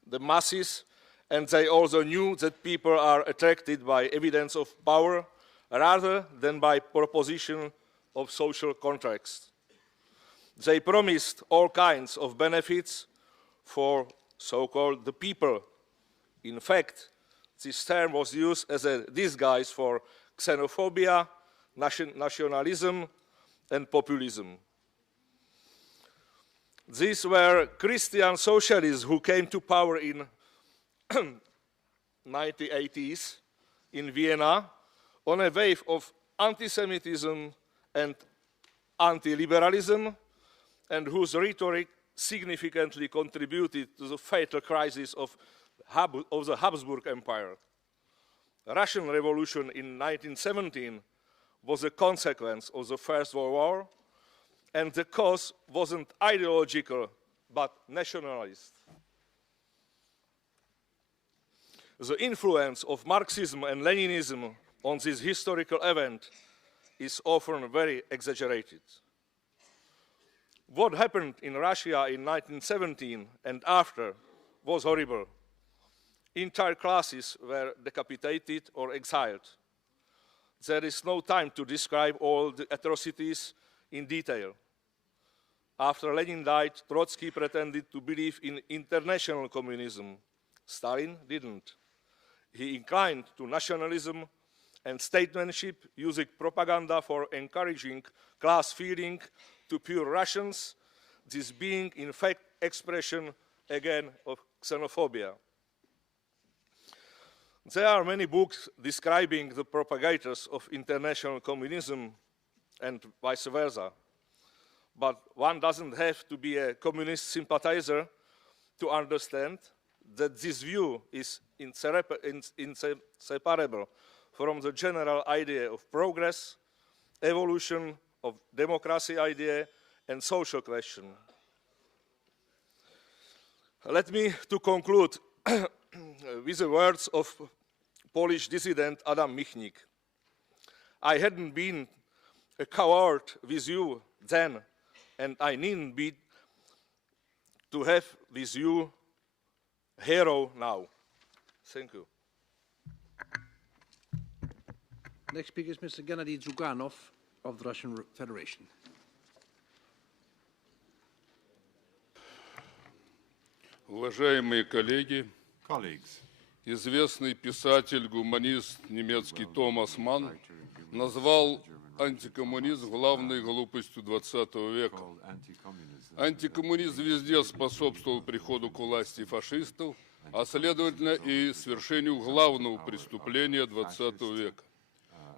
the masses, and they also knew that people are attracted by evidence of power rather than by proposition of social contracts. They promised all kinds of benefits for so-called the people. In fact, this term was used as a disguise for xenophobia, nationalism, and populism. These were Christian socialists who came to power in 1980s in Vienna on a wave of anti-Semitism and anti-liberalism, and whose rhetoric significantly contributed to the fatal crisis of the Habsburg Empire. The Russian Revolution in 1917 was a consequence of the First World War, and the cause wasn't ideological, but nationalist. The influence of Marxism and Leninism on this historical event is often very exaggerated. What happened in Russia in 1917 and after was horrible. Entire classes were decapitated or exiled. There is no time to describe all the atrocities in detail. After Lenin died, Trotsky pretended to believe in international communism. Stalin didn't. He inclined to nationalism and statesmanship, using propaganda for encouraging class feeling to pure Russians, this being in fact expression again of xenophobia. There are many books describing the propagators of international communism and vice versa, but one doesn't have to be a communist sympathizer to understand that this view is inseparable from the general idea of progress, evolution of democracy idea, and social question. Let me to conclude with the words of Polish dissident Adam Michnik. I hadn't been a coward with you then, and I needn't be to have with you a hero now. Thank you. Next speaker is Mr. Gennady Zyuganov of the Russian Federation. Уважаемые коллеги, известный писатель, гуманист немецкий Томас Манн назвал антикоммунизм главной глупостью XX века. Антикоммунизм везде способствовал приходу к власти фашистов, а следовательно и свершению главного преступления XX века.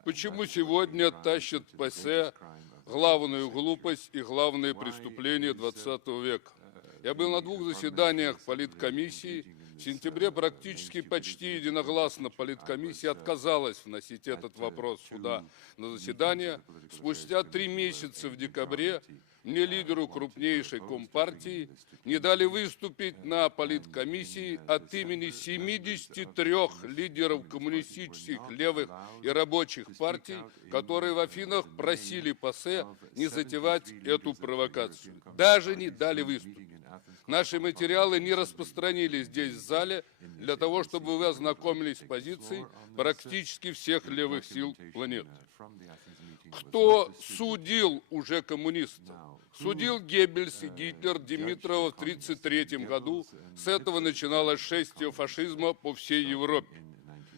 Почему сегодня тащат ПАСЕ главную глупость и главное преступление XX века? Я был на 2 заседаниях политкомиссии. В сентябре практически почти единогласно политкомиссия отказалась вносить этот вопрос сюда на заседание. Спустя 3 месяца в декабре мне, лидеру крупнейшей компартии, не дали выступить на политкомиссии от имени 73 лидеров коммунистических, левых и рабочих партий, которые в Афинах просили ПАСЕ не затевать эту провокацию. Даже не дали выступить. Наши материалы не распространили здесь, в зале, для того, чтобы вы ознакомились с позицией практически всех левых сил планеты. Кто судил уже коммунистов? Судил Геббельс и Гитлер Димитрова в 1933 году. С этого начиналось шествие фашизма по всей Европе.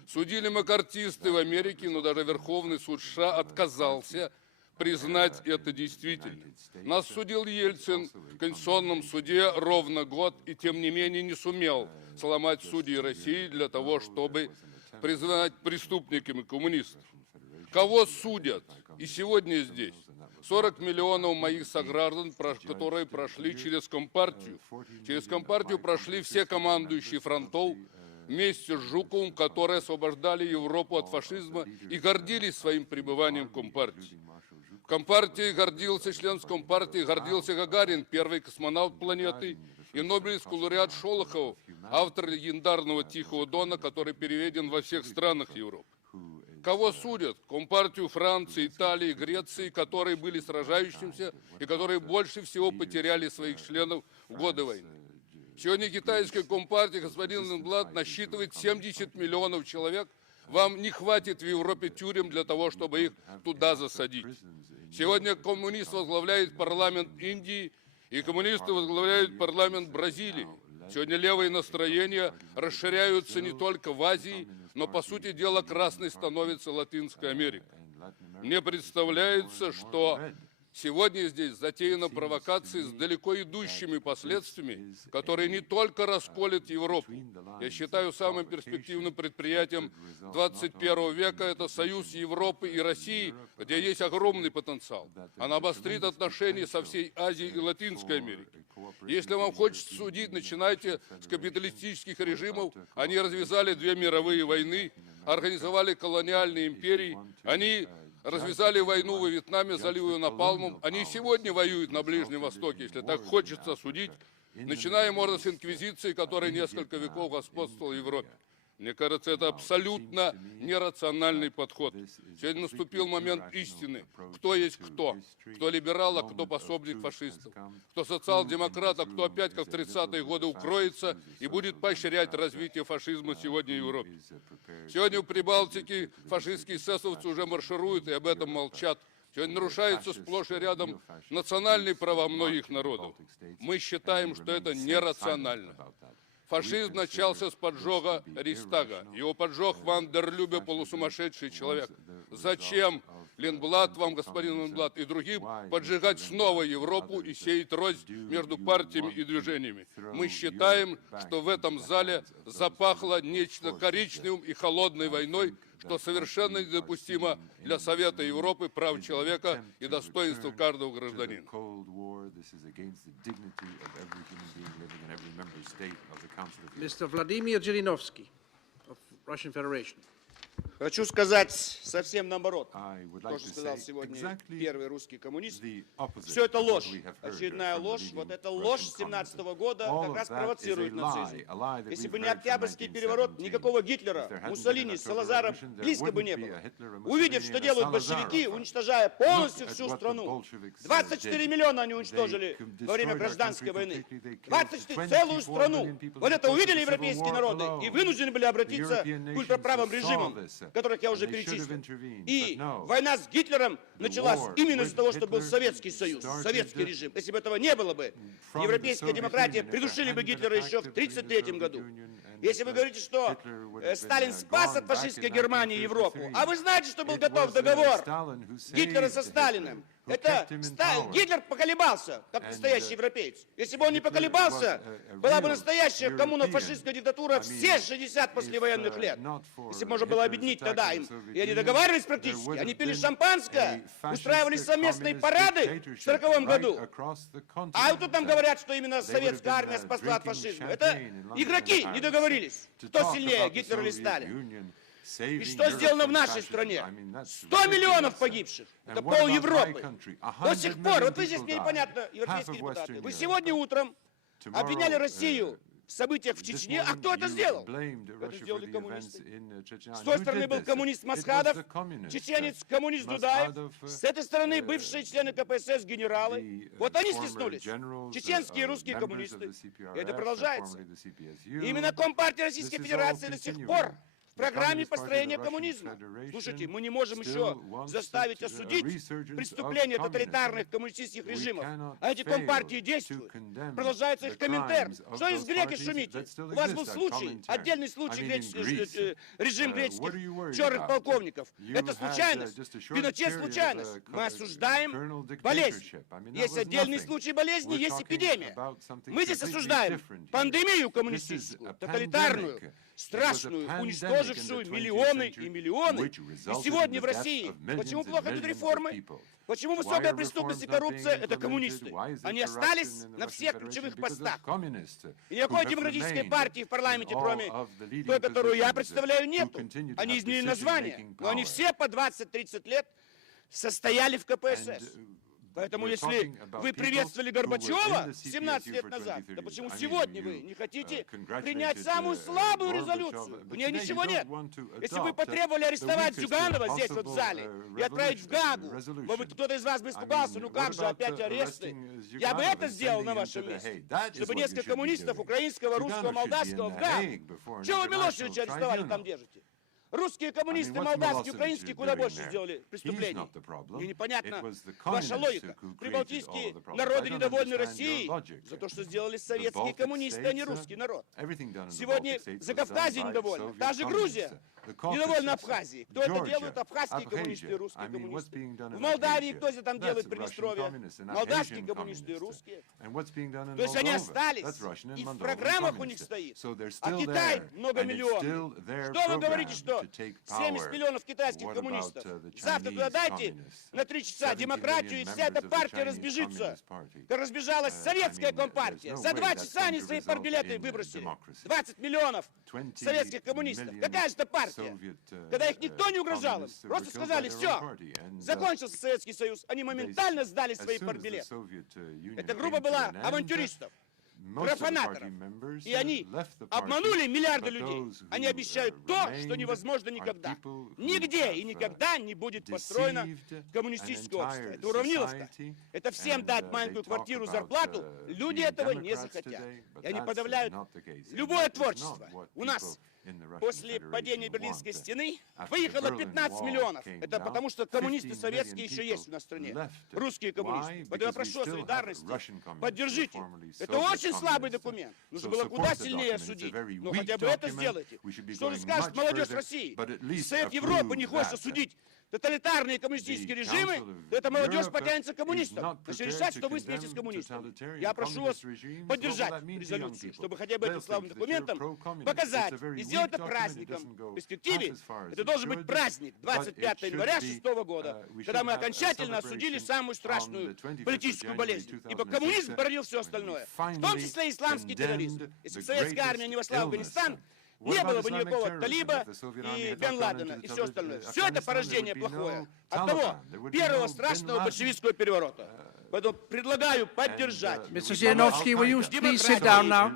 Судили маккартисты в Америке, но даже Верховный суд США отказался признать это действительно. Нас судил Ельцин в Конституционном суде ровно год, и тем не менее не сумел сломать судей России для того, чтобы признать преступниками коммунистов. Кого судят? И сегодня здесь 40 миллионов моих сограждан, которые прошли через Компартию. Через Компартию прошли все командующие фронтов вместе с Жуковым, которые освобождали Европу от фашизма и гордились своим пребыванием в Компартии. В Компартии гордился, член Компартии гордился Гагарин, первый космонавт планеты, и Нобелевский лауреат Шолохов, автор легендарного «Тихого Дона», который переведен во всех странах Европы. Кого судят? Компартию Франции, Италии, Греции, которые были сражающимся и которые больше всего потеряли своих членов в годы войны. Сегодня китайская Компартия, господин Ленблат, насчитывает 70 миллионов человек. Вам не хватит в Европе тюрем для того, чтобы их туда засадить. Сегодня коммунист возглавляет парламент Индии, и коммунисты возглавляют парламент Бразилии. Сегодня левые настроения расширяются не только в Азии, но, по сути дела, красной становится Латинская Америка. Мне представляется, что сегодня здесь затеяна провокация с далеко идущими последствиями, которые не только расколят Европу. Я считаю, самым перспективным предприятием 21 века это союз Европы и России, где есть огромный потенциал. Она обострит отношения со всей Азией и Латинской Америкой. Если вам хочется судить, начинайте с капиталистических режимов. Они развязали 2 мировые войны, организовали колониальные империи, они развязали войну во Вьетнаме, залив ее напалмом. Они сегодня воюют на Ближнем Востоке, если так хочется судить, начиная, можно, с инквизиции, которая несколько веков господствовала в Европе. Мне кажется, это абсолютно нерациональный подход. Сегодня наступил момент истины. Кто есть кто? Кто либерал, а кто пособник фашистов? Кто социал-демократ, а кто опять, как в 30-е годы, укроется и будет поощрять развитие фашизма сегодня в Европе? Сегодня в Прибалтике фашистские эсэсовцы уже маршируют и об этом молчат. Сегодня нарушаются сплошь и рядом национальные права многих народов. Мы считаем, что это нерационально. Фашизм начался с поджога Рейхстага. Его поджег Ван дер Любе, полусумасшедший человек. Зачем Ленблат, вам, господин Ленблат, и другим поджигать снова Европу и сеять рознь между партиями и движениями? Мы считаем, что в этом зале запахло нечто коричневым и холодной войной, что совершенно недопустимо для Совета Европы, прав человека и достоинства каждого гражданина. Mr. Vladimir Zhirinovsky of Russian Federation. Хочу сказать совсем наоборот. То, что сказал сегодня первый русский коммунист. Все это ложь. Очередная ложь. Вот эта ложь с 17 года как раз провоцирует нацизм. Если бы не Октябрьский переворот, никакого Гитлера, Муссолини, Салазара близко бы не было. Увидев, что делают большевики, уничтожая полностью всю страну. 24 миллиона они уничтожили во время гражданской войны. 24, целую страну. Вот это увидели европейские народы и вынуждены были обратиться к ультраправым режимам. которых я уже перечислил. И война с Гитлером началась именно из-за того, что был Советский Союз, советский режим. Если бы этого не было бы, европейская демократия придушили бы Гитлера еще в 1933 году. Если вы говорите, что Сталин спас от фашистской Германии Европу, а вы знаете, что был готов договор Гитлера со Сталиным? Это Гитлер поколебался, как настоящий европеец. Если бы он не поколебался, была бы настоящая коммуно-фашистская диктатура все 60 послевоенных лет. Если бы можно было объединить тогда им. И они договаривались практически. Они пили шампанское, устраивали совместные парады в 1940 году. А вот тут нам говорят, что именно советская армия спасла от фашизма. Это игроки не договорились. Кто сильнее, Гитлер или Сталин? И что сделано в нашей стране? 100 миллионов погибших. Это пол Европы. До сих пор, вот вы здесь, мне непонятно, европейские депутаты, вы сегодня утром обвиняли Россию в событиях в Чечне, а кто это сделал? Это сделали коммунисты. С той стороны был коммунист Масхадов, чеченец, коммунист Дудаев, с этой стороны бывшие члены КПСС, генералы. Вот они стеснулись. Чеченские и русские коммунисты. И это продолжается. Именно Компартия Российской Федерации до сих пор в программе построения коммунизма. Слушайте, мы не можем еще заставить осудить преступления тоталитарных коммунистических режимов. А эти компартии действуют. Продолжается их Коминтерн. Что из греки шумите? У вас был случай, отдельный случай, режим греческих черных полковников. Это случайность. Пиночет случайность. Мы осуждаем болезнь. Есть отдельный случай болезни, есть эпидемия. Мы здесь осуждаем пандемию коммунистическую, тоталитарную, страшную, уничтожившую миллионы и миллионы. И сегодня в России почему плохо идут реформы? Почему высокая преступность и коррупция? Это коммунисты. Они остались на всех ключевых постах. И никакой демократической партии в парламенте, кроме той, которую я представляю, нету. Они изменили название. Но они все по 20-30 лет состояли в КПСС. Поэтому, если вы приветствовали Горбачева 17 лет назад, то почему сегодня вы не хотите принять самую слабую резолюцию? В ней ничего нет. Если бы вы потребовали арестовать Зюганова здесь вот в зале и отправить в Гаагу, кто-то из вас бы испугался, ну как же, опять аресты? Я бы это сделал на вашем месте. Чтобы несколько коммунистов украинского, русского, молдавского в Гаагу. Чего вы Милошевича арестовали, там держите? Русские коммунисты, молдавские, украинские куда больше сделали преступлений. Мне непонятна ваша логика. Прибалтийские народы недовольны Россией за то, что сделали советские коммунисты, а не русский народ. Сегодня Закавказье недовольно. Та же Грузия недовольна Абхазией. Кто это делает? Абхазские коммунисты и русские коммунисты. В Молдавии кто это там делает Приднестровье? Молдавские коммунисты и русские. То есть они остались, и в программах у них стоит. А Китай много миллионов. Что вы говорите, что 70 миллионов китайских коммунистов. Завтра туда дайте на 3 часа демократию, и вся эта партия разбежится. Как разбежалась советская компартия. За 2 часа они свои партбилеты выбросили. 20 миллионов советских коммунистов. Какая же это партия? Когда их никто не угрожал им. Просто сказали, все, закончился Советский Союз. Они моментально сдали свои партбилеты. Это группа была авантюристов, профанаторов. И они обманули миллиарды людей. Они обещают то, что невозможно никогда. Нигде и никогда не будет построено коммунистическое общество. Это уравниловка. Это всем дать маленькую квартиру, зарплату. Люди этого не захотят. И они подавляют любое творчество. У нас после падения Берлинской стены выехало 15 миллионов. Это потому, что коммунисты советские еще есть у нас в стране. Русские коммунисты. Поэтому я прошу о солидарности. Поддержите. Это очень слабый документ. Нужно было куда сильнее осудить. Но хотя бы это сделайте. Что же скажет молодежь России? Совет Европы не хочет осудить тоталитарные коммунистические режимы, то эта молодежь потянется к коммунистам. Начали решать, что вы вместе с коммунистами. Я прошу вас поддержать резолюцию, чтобы хотя бы этим слабым документом показать и сделать это праздником. В перспективе это должен быть праздник 25 января 2006 года, когда мы окончательно осудили самую страшную политическую болезнь. Ибо коммунизм породил все остальное, в том числе исламский терроризм. Если бы советская армия не вошла в Афганистан, не было бы никакого Талиба и Бен Ладена и все остальное. Все это порождение плохое. От того первого страшного большевистского переворота. Поэтому предлагаю поддержать. Mr. Zhirinovsky, will you please sit down now?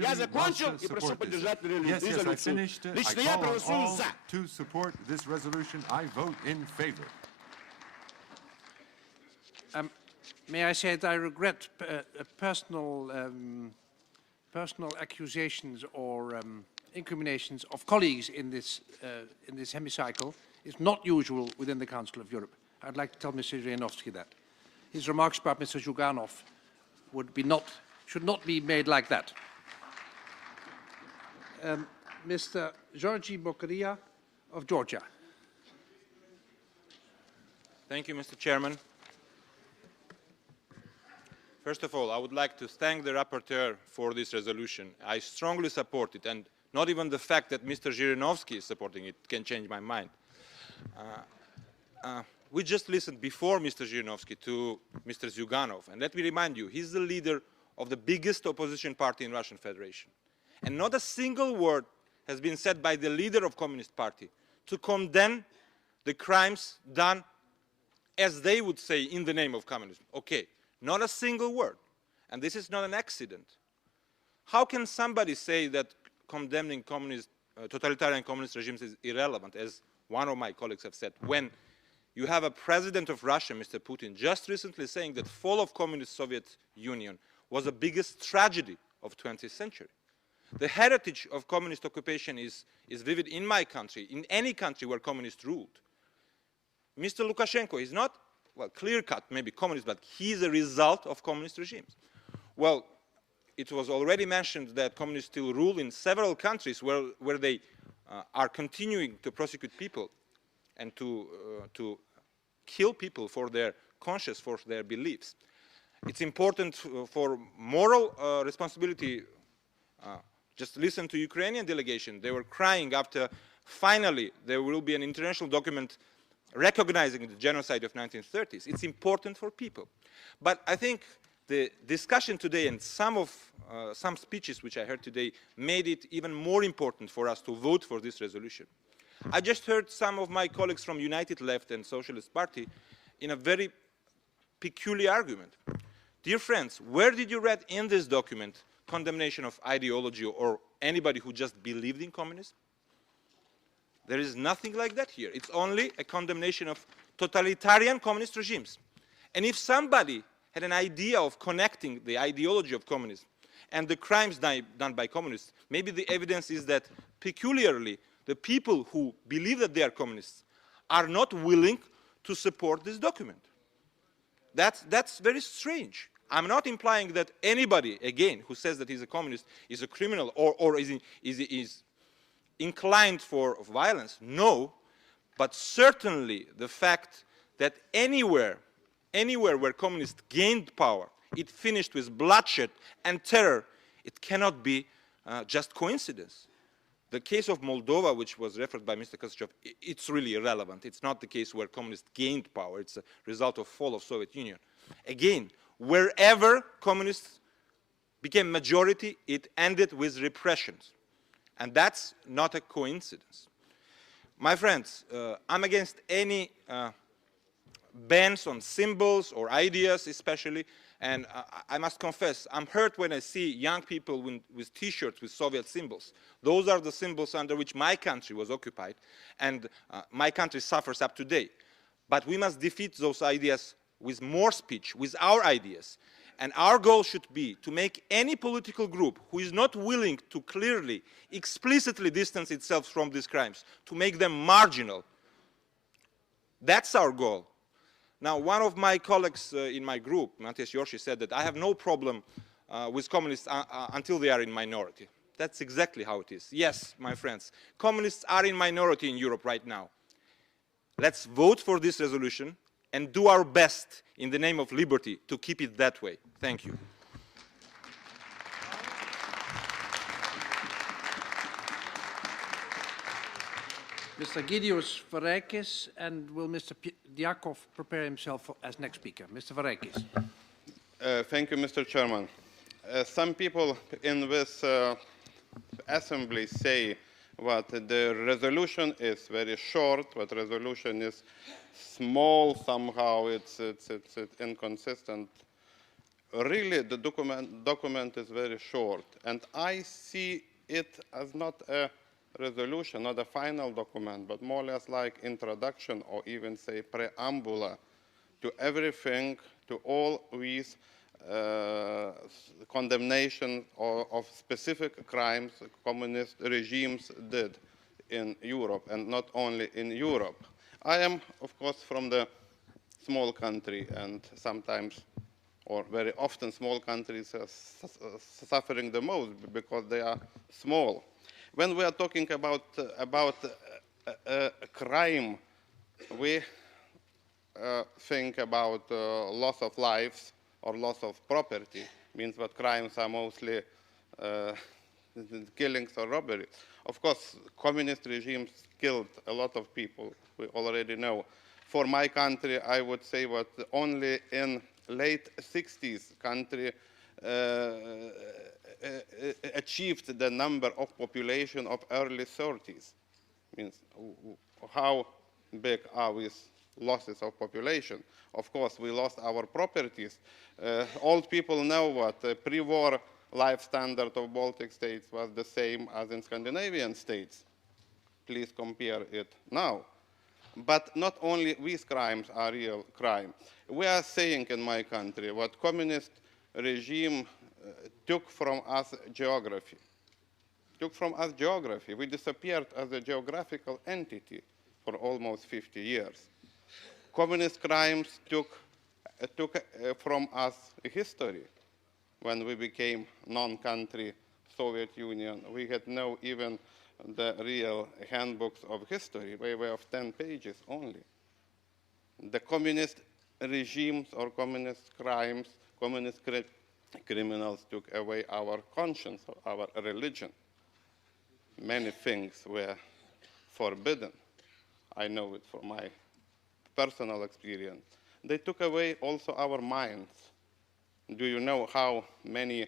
Я закончил и прошу поддержать резолюцию. Лично я проголосую за. May I say that I regret personal accusations or incriminations of colleagues in this hemicycle is not usual within the Council of Europe. I'd like to tell Mr. Zhirinovsky that. His remarks about Mr. Zhuganov should not be made like that. Mr. Georgi Bokaria of Georgia. Thank you, Mr. Chairman. First of all, I would like to thank the rapporteur for this resolution. I strongly support it, and not even the fact that Mr. Zhirinovsky is supporting it can change my mind. We just listened before Mr. Zhirinovsky to Mr. Zyuganov, and let me remind you, he's the leader of the biggest opposition party in Russian Federation. And not a single word has been said by the leader of Communist Party to condemn the crimes done, as they would say, in the name of communism. Okay, not a single word. And this is not an accident. How can somebody say that condemning totalitarian communist regimes is irrelevant, as one of my colleagues have said, when you have a president of Russia, Mr. Putin, just recently saying that fall of communist Soviet Union was the biggest tragedy of 20th century. The heritage of communist occupation is vivid in my country, in any country where communists ruled. Mr. Lukashenko is not, well, clear-cut, maybe communist, but he is a result of communist regimes. Well, it was already mentioned that communists still rule in several countries where they are continuing to prosecute people and to kill people for their conscience, for their beliefs. It's important for moral responsibility. Just listen to Ukrainian delegation. They were crying after finally there will be an international document recognizing the genocide of 1930s. It's important for people. But I think the discussion today and some speeches which I heard today made it even more important for us to vote for this resolution. I just heard some of my colleagues from United Left and Socialist Party in a very peculiar argument. Dear friends, where did you read in this document condemnation of ideology or anybody who just believed in communism? There is nothing like that here. It's only a condemnation of totalitarian communist regimes. And if somebody had an idea of connecting the ideology of communism and the crimes done by communists, maybe the evidence is that peculiarly the people who believe that they are communists are not willing to support this document. That's very strange. I'm not implying that anybody, again, who says that he's a communist is a criminal or is inclined for violence. No, but certainly the fact that anywhere where communists gained power, it finished with bloodshed and terror, it cannot be just coincidence. The case of Moldova, which was referred by Mr. Kosachev, it's really irrelevant. It's not the case where communists gained power. It's a result of fall of Soviet Union. Again, wherever communists became majority, it ended with repressions. And that's not a coincidence. My friends, I'm against any bans on symbols or ideas especially, and I must confess, I'm hurt when I see young people with T-shirts with Soviet symbols. Those are the symbols under which my country was occupied, and my country suffers up to date. But we must defeat those ideas with more speech, with our ideas. And our goal should be to make any political group who is not willing to clearly, explicitly distance itself from these crimes, to make them marginal. That's our goal. Now, one of my colleagues in my group, Matthias Yorshi, said that I have no problem with communists until they are in minority. That's exactly how it is. Yes, my friends, communists are in minority in Europe right now. Let's vote for this resolution and do our best in the name of liberty to keep it that way. Thank you. Mr. Gideos Vareikis, and will Mr. Diakov prepare himself as next speaker? Mr. Vareikis. Thank you, Mr. Chairman. Some people in this assembly say that the resolution is very short, but resolution is small, somehow it's inconsistent. Really, the document is very short, and I see it as not a resolution, not a final document, but more or less like introduction or even say preamble to everything, to all these condemnation of specific crimes communist regimes did in Europe, and not only in Europe. I am, of course, from the small country, and sometimes, or very often, small countries are suffering the most because they are small. When we are talking about crime, we think about loss of lives or loss of property. Means that crimes are mostly killings or robberies. Of course, communist regimes killed a lot of people, we already know. For my country, I would say that only in late 60s, country achieved the number of population of early 30s. Means how big are these losses of population? Of course, we lost our properties. Old people know what the pre-war life standard of Baltic states was the same as in Scandinavian states. Please compare it now. But not only these crimes are real crime. We are saying in my country what communist regime took from us geography. Took from us geography. We disappeared as a geographical entity for almost 50 years. Communist crimes took from us history. When we became non-country Soviet Union, we had no even the real handbooks of history. They were of 10 pages only. The communist regimes or communist crimes, communist criminals took away our conscience, our religion. Many things were forbidden. I know it from my personal experience. They took away also our minds. Do you know how many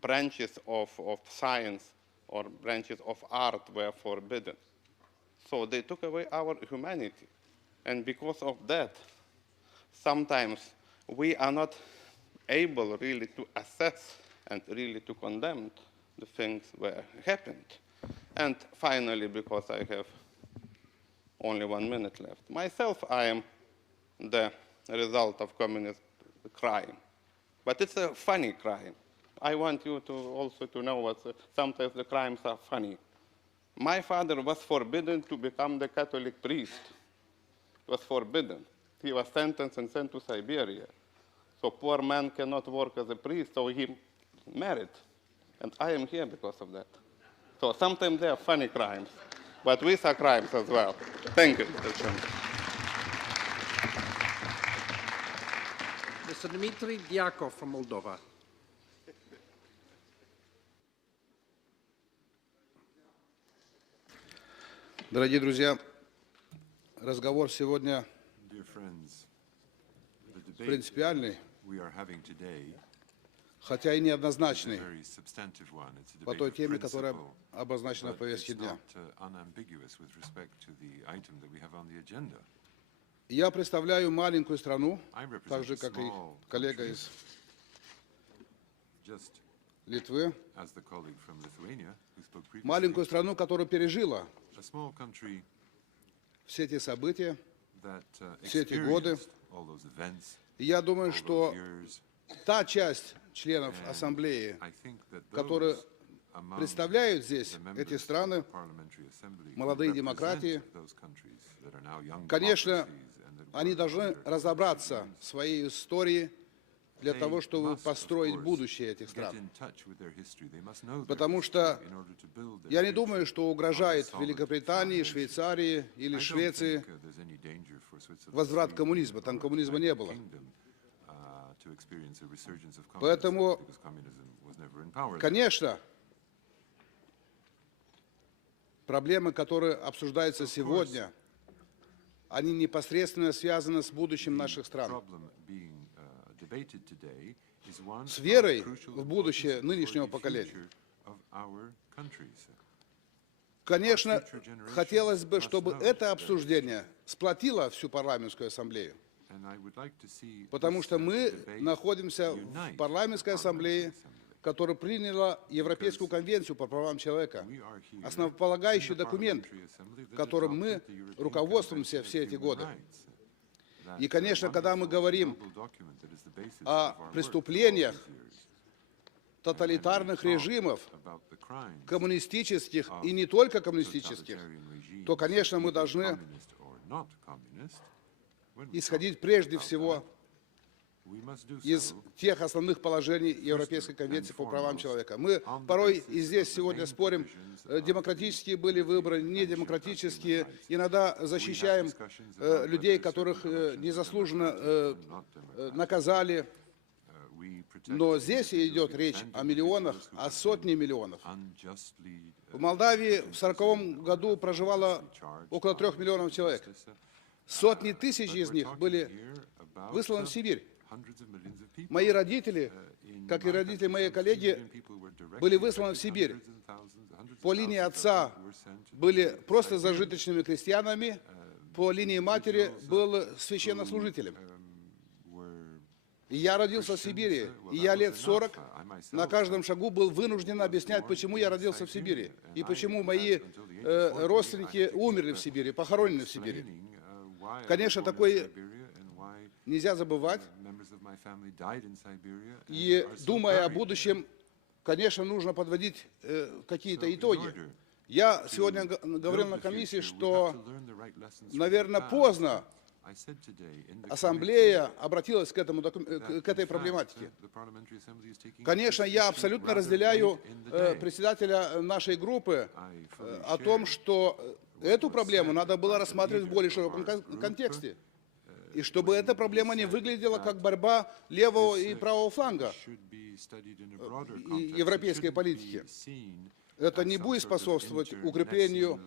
branches of science or branches of art were forbidden? So they took away our humanity. And because of that, sometimes we are not able really to assess and really to condemn the things that happened. And finally, because I have only 1 minute left, myself, I am the result of communist crime. But it's a funny crime. I want you to also to know that sometimes the crimes are funny. My father was forbidden to become the Catholic priest. It was forbidden. He was sentenced and sent to Siberia. So poor man cannot work as a priest, so he married. And I am here because of that. So sometimes they are funny crimes, but these are crimes as well. Thank you, Mr. Chairman. Mr. Dmitry Diakov from Moldova. Дорогие друзья, разговор сегодня принципиальный, хотя и неоднозначный по той теме, которая обозначена в повестке дня. Я представляю маленькую страну, так же, как и коллега из Литвы, маленькую страну, которая пережила все эти события, все эти годы. И я думаю, что та часть членов Ассамблеи, которые представляют здесь эти страны, молодые демократии, конечно, они должны разобраться в своей истории для того, чтобы построить будущее этих стран. Потому что я не думаю, что угрожает Великобритании, Швейцарии или Швеции возврат коммунизма. Там коммунизма не было. Поэтому, конечно, проблемы, которые обсуждаются сегодня, они непосредственно связаны с будущим наших стран. С верой в будущее нынешнего поколения. Конечно, хотелось бы, чтобы это обсуждение сплотило всю парламентскую ассамблею. Потому что мы находимся в парламентской ассамблее, которая приняла Европейскую конвенцию по правам человека, основополагающий документ, которым мы руководствуемся все эти годы. И, конечно, когда мы говорим о преступлениях тоталитарных режимов, коммунистических и не только коммунистических, то, конечно, мы должны исходить прежде всего из тех основных положений Европейской конвенции по правам человека. Мы порой и здесь сегодня спорим, демократические были выборы, недемократические. Иногда защищаем людей, которых незаслуженно наказали. Но здесь идет речь о миллионах, о сотне миллионов. В Молдавии в 1940 году проживало около 3 миллионов человек. Сотни тысяч из них были высланы в Сибирь. Мои родители, как и родители моей коллеги, были высланы в Сибирь. По линии отца были просто зажиточными крестьянами, по линии матери был священнослужителем. И я родился в Сибири, и я лет 40 на каждом шагу был вынужден объяснять, почему я родился в Сибири, и почему мои родственники умерли в Сибири, похоронены в Сибири. Конечно, такое нельзя забывать, и думая о будущем, конечно, нужно подводить какие-то итоги. Я сегодня говорил на комиссии, что, наверное, поздно Ассамблея обратилась к этой проблематике. Конечно, я абсолютно разделяю председателя нашей группы о том, что эту проблему надо было рассматривать в более широком контексте. И чтобы эта проблема не выглядела как борьба левого и правого фланга европейской политики. Это не будет способствовать укреплению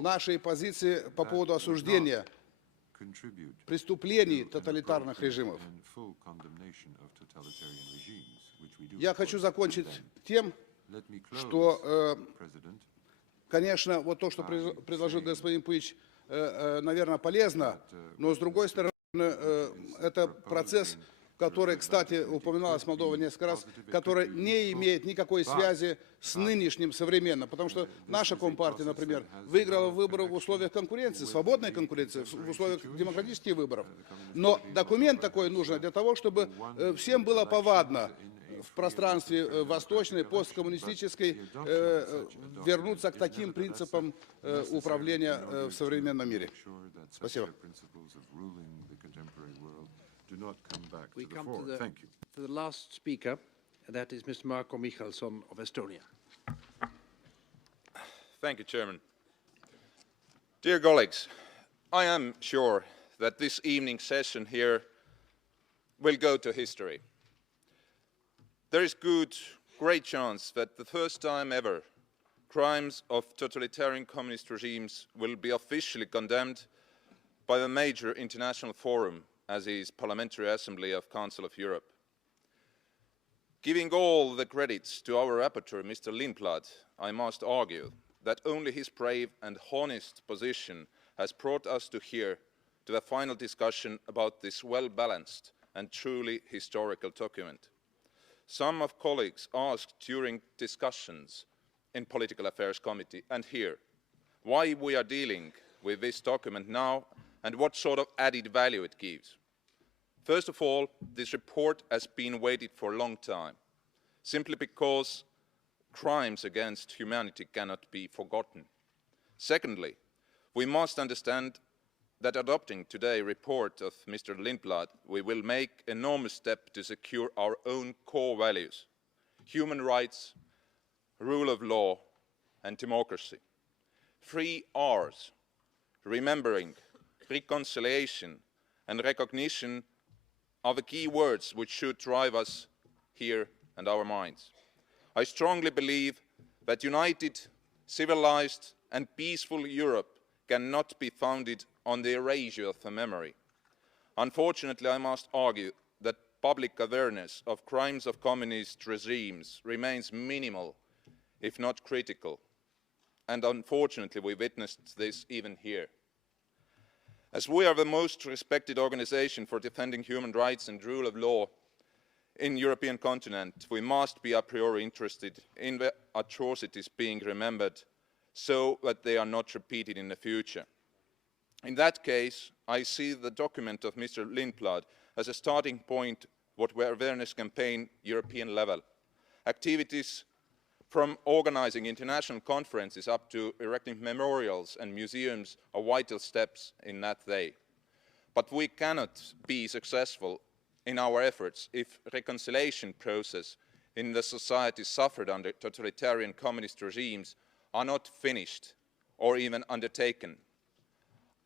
нашей позиции по поводу осуждения преступлений тоталитарных режимов. Я хочу закончить тем, что, конечно, вот то, что предложил господин Пыч, наверное, полезно, но, с другой стороны, это процесс, который, кстати, упоминалась Молдова несколько раз, который не имеет никакой связи с нынешним современным. Потому что наша Компартия, например, выиграла выборы в условиях конкуренции, свободной конкуренции, в условиях демократических выборов. Но документ такой нужен для того, чтобы всем было повадно в пространстве восточной, посткоммунистической вернуться к таким принципам управления в современном мире. Спасибо. We come to the last speaker, and that is Mr. Marko Michalsson of Estonia. Thank you, Chairman. Dear colleagues, I am sure that this evening's session here will go to history. There is great chance that the first time ever crimes of totalitarian communist regimes will be officially condemned by the major international forum, as is Parliamentary Assembly of Council of Europe. Giving all the credits to our rapporteur, Mr. Lindblad, I must argue that only his brave and honest position has brought us to here, to the final discussion about this well-balanced and truly historical document. Some of colleagues asked during discussions in Political Affairs Committee and here why we are dealing with this document now and what sort of added value it gives. First of all, this report has been waited for a long time, simply because crimes against humanity cannot be forgotten. Secondly, we must understand that adopting today's report of Mr. Lindblad, we will make an enormous step to secure our own core values: human rights, rule of law, and democracy. 3 R's: remembering, reconciliation, and recognition are the key words which should drive us here and our minds. I strongly believe that united, civilized, and peaceful Europe cannot be founded on the erasure of the memory. Unfortunately, I must argue that public awareness of crimes of communist regimes remains minimal, if not critical. And unfortunately, we witnessed this even here. As we are the most respected organisation for defending human rights and rule of law in the European continent, we must be a priori interested in the atrocities being remembered so that they are not repeated in the future. In that case, I see the document of Mr. Lindblad as a starting point what awareness campaign European level. Activities from organizing international conferences up to erecting memorials and museums are vital steps in that way. But we cannot be successful in our efforts if reconciliation process in the society suffered under totalitarian communist regimes are not finished or even undertaken.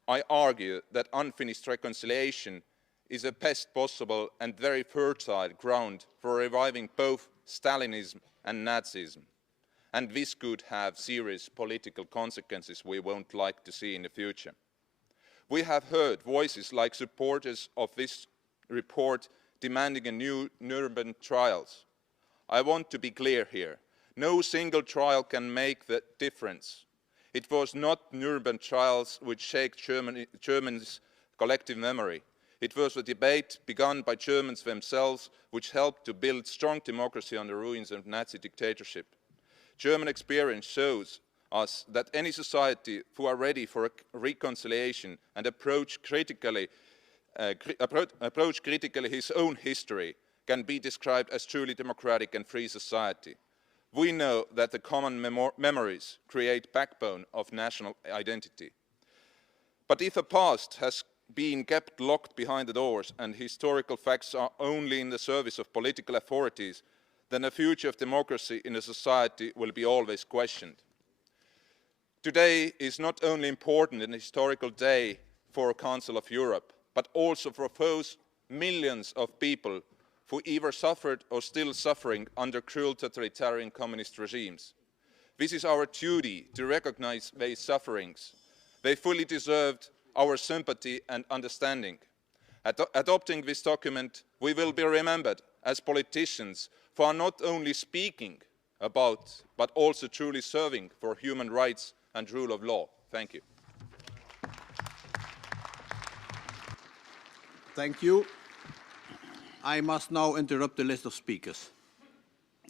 I argue that unfinished reconciliation is the best possible and very fertile ground for reviving both Stalinism and Nazism. And this could have serious political consequences we won't like to see in the future. We have heard voices like supporters of this report demanding a new Nuremberg trials. I want to be clear here. No single trial can make the difference. It was not Nuremberg trials which shaped Germany's collective memory. It was a debate begun by Germans themselves which helped to build strong democracy on the ruins of Nazi dictatorship. German experience shows us that any society who are ready for a reconciliation and approach critically his own history can be described as truly democratic and free society. We know that the common memories create backbone of national identity. But if the past has been kept locked behind the doors and historical facts are only in the service of political authorities, then the future of democracy in a society will be always questioned. Today is not only important an historical day for the Council of Europe, but also for those millions of people who either suffered or still suffering under cruel totalitarian communist regimes. This is our duty to recognize their sufferings. They fully deserved our sympathy and understanding. Adopting this document, we will be remembered as politicians who are not only speaking about, but also truly serving for human rights and rule of law. Thank you. Thank you. I must now interrupt the list of speakers.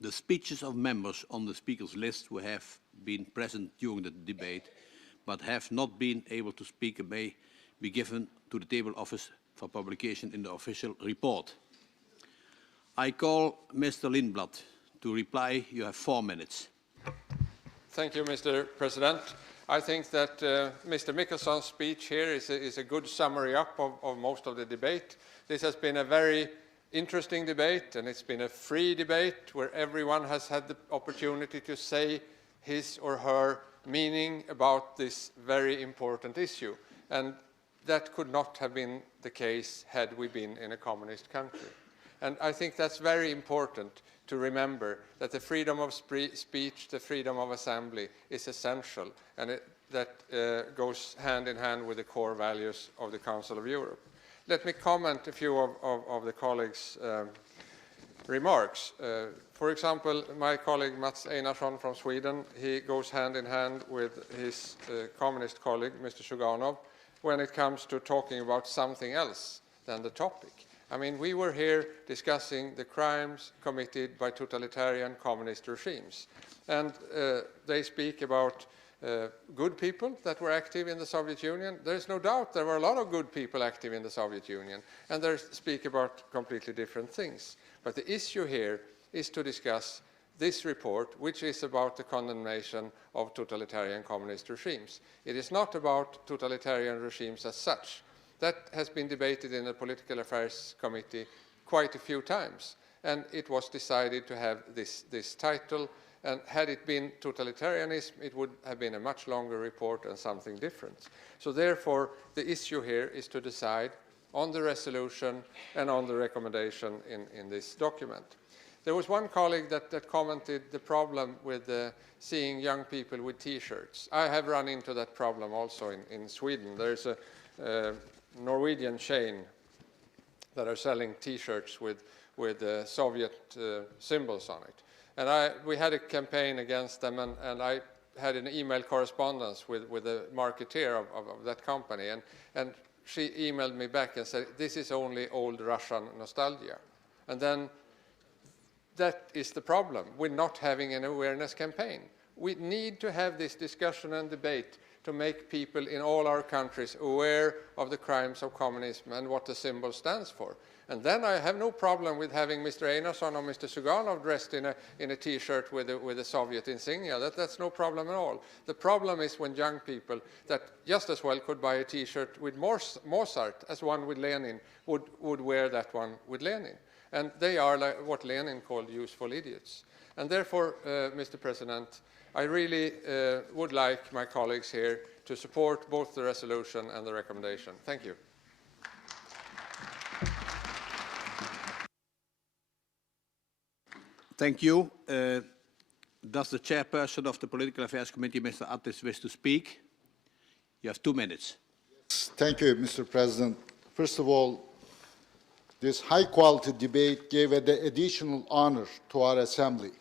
The speeches of members on the speakers list who have been present during the debate but have not been able to speak may be given to the table office for publication in the official report. I call Mr. Lindblad to reply. You have 4 minutes. Thank you, Mr. President. I think that Mr. Mikkelson's speech here is a good summary up of most of the debate. This has been a very interesting debate, and it's been a free debate where everyone has had the opportunity to say his or her meaning about this very important issue. And that could not have been the case had we been in a communist country. And I think that's very important to remember, that the freedom of speech, the freedom of assembly is essential, and that goes hand in hand with the core values of the Council of Europe. Let me comment a few of the colleagues' remarks. For example, my colleague Mats Einarsson from Sweden, he goes hand in hand with his communist colleague, Mr. Shuganov, when it comes to talking about something else than the topic. I mean, we were here discussing the crimes committed by totalitarian communist regimes. And they speak about good people that were active in the Soviet Union. There's no doubt there were a lot of good people active in the Soviet Union. And they speak about completely different things. But the issue here is to discuss this report, which is about the condemnation of totalitarian communist regimes. It is not about totalitarian regimes as such. That has been debated in the Political Affairs Committee quite a few times, and it was decided to have this title, and had it been totalitarianism, it would have been a much longer report and something different. So therefore, the issue here is to decide on the resolution and on the recommendation in this document. There was one colleague that commented the problem with seeing young people with T-shirts. I have run into that problem also in Sweden. There's a Norwegian chain that are selling T-shirts with Soviet symbols on it. And we had a campaign against them, and I had an email correspondence with the marketeer of that company, and she emailed me back and said, this is only old Russian nostalgia. And then that is the problem with not having an awareness campaign. We need to have this discussion and debate to make people in all our countries aware of the crimes of communism and what the symbol stands for. And then I have no problem with having Mr. Einarsson or Mr. Suganov dressed in a T-shirt with a Soviet insignia. That's no problem at all. The problem is when young people that just as well could buy a T-shirt with Mozart as one with Lenin would wear that one with Lenin. And they are like what Lenin called useful idiots. And therefore, Mr. President, I really would like my colleagues here to support both the resolution and the recommendation. Thank you. Thank you. Does the chairperson of the Political Affairs Committee, Mr. Attis, wish to speak? You have 2 minutes. Thank you, Mr. President. First of all, this high-quality debate gave additional honor to our Assembly.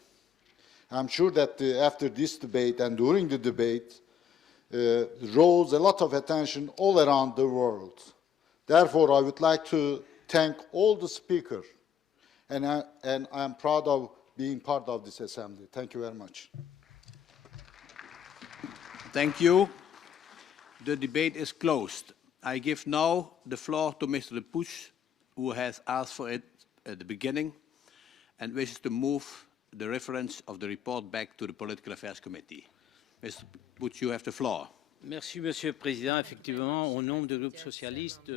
I'm sure that after this debate and during the debate, rose a lot of attention all around the world. Therefore, I would like to thank all the speakers, and I'm proud of being part of this Assembly. Thank you very much. Thank you. The debate is closed. I give now the floor to Mr. De Puch, who has asked for it at the beginning and wishes to move the reference of the report back to the Political Affairs Committee. Mr. Puch, you have the floor. Merci, Monsieur le Président. Effectivement, au nom du groupe socialiste,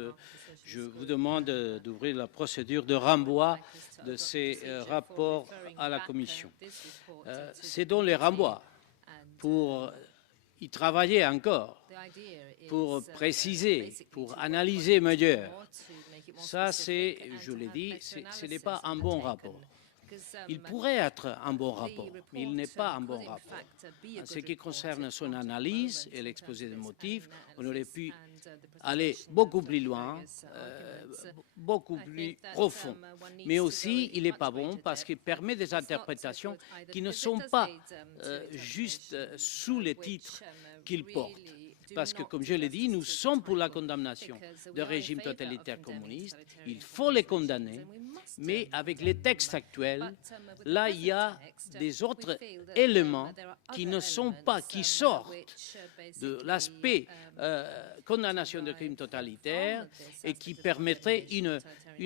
je vous demande d'ouvrir la procédure de renvoi de ces rapports à la Commission. C'est donc les renvois pour y travailler encore, pour préciser, pour analyser mieux. Ça, c'est, je l'ai dit, ce n'est pas un bon rapport. Il pourrait être un bon rapport, mais il n'est pas un bon rapport. En ce qui concerne son analyse et l'exposé des motifs, on aurait pu aller beaucoup plus loin, beaucoup plus profond. Mais aussi, il n'est pas bon parce qu'il permet des interprétations qui ne sont pas juste sous les titres qu'il porte. Parce que, comme je l'ai dit, nous sommes pour la condamnation de régimes totalitaires communistes. Il faut les condamner, mais avec les textes actuels, là, il y a des autres éléments qui ne sont pas, qui sortent de l'aspect condamnation de crimes totalitaires et qui permettraient une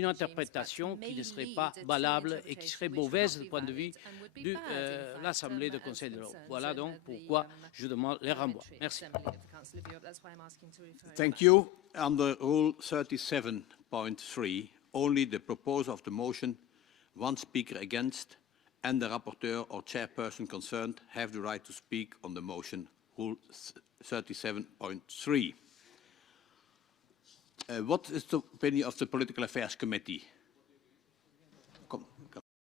interprétation qui ne serait pas valable et qui serait mauvaise du point de vue de l'Assemblée de Conseil de l'Europe. Voilà donc pourquoi je demande les renvois. Merci. Thank you. Under Rule 37.3, only the proposer of the motion, one speaker against, and the rapporteur or chairperson concerned have the right to speak on the motion. Rule 37.3. What is the opinion of the Political Affairs Committee?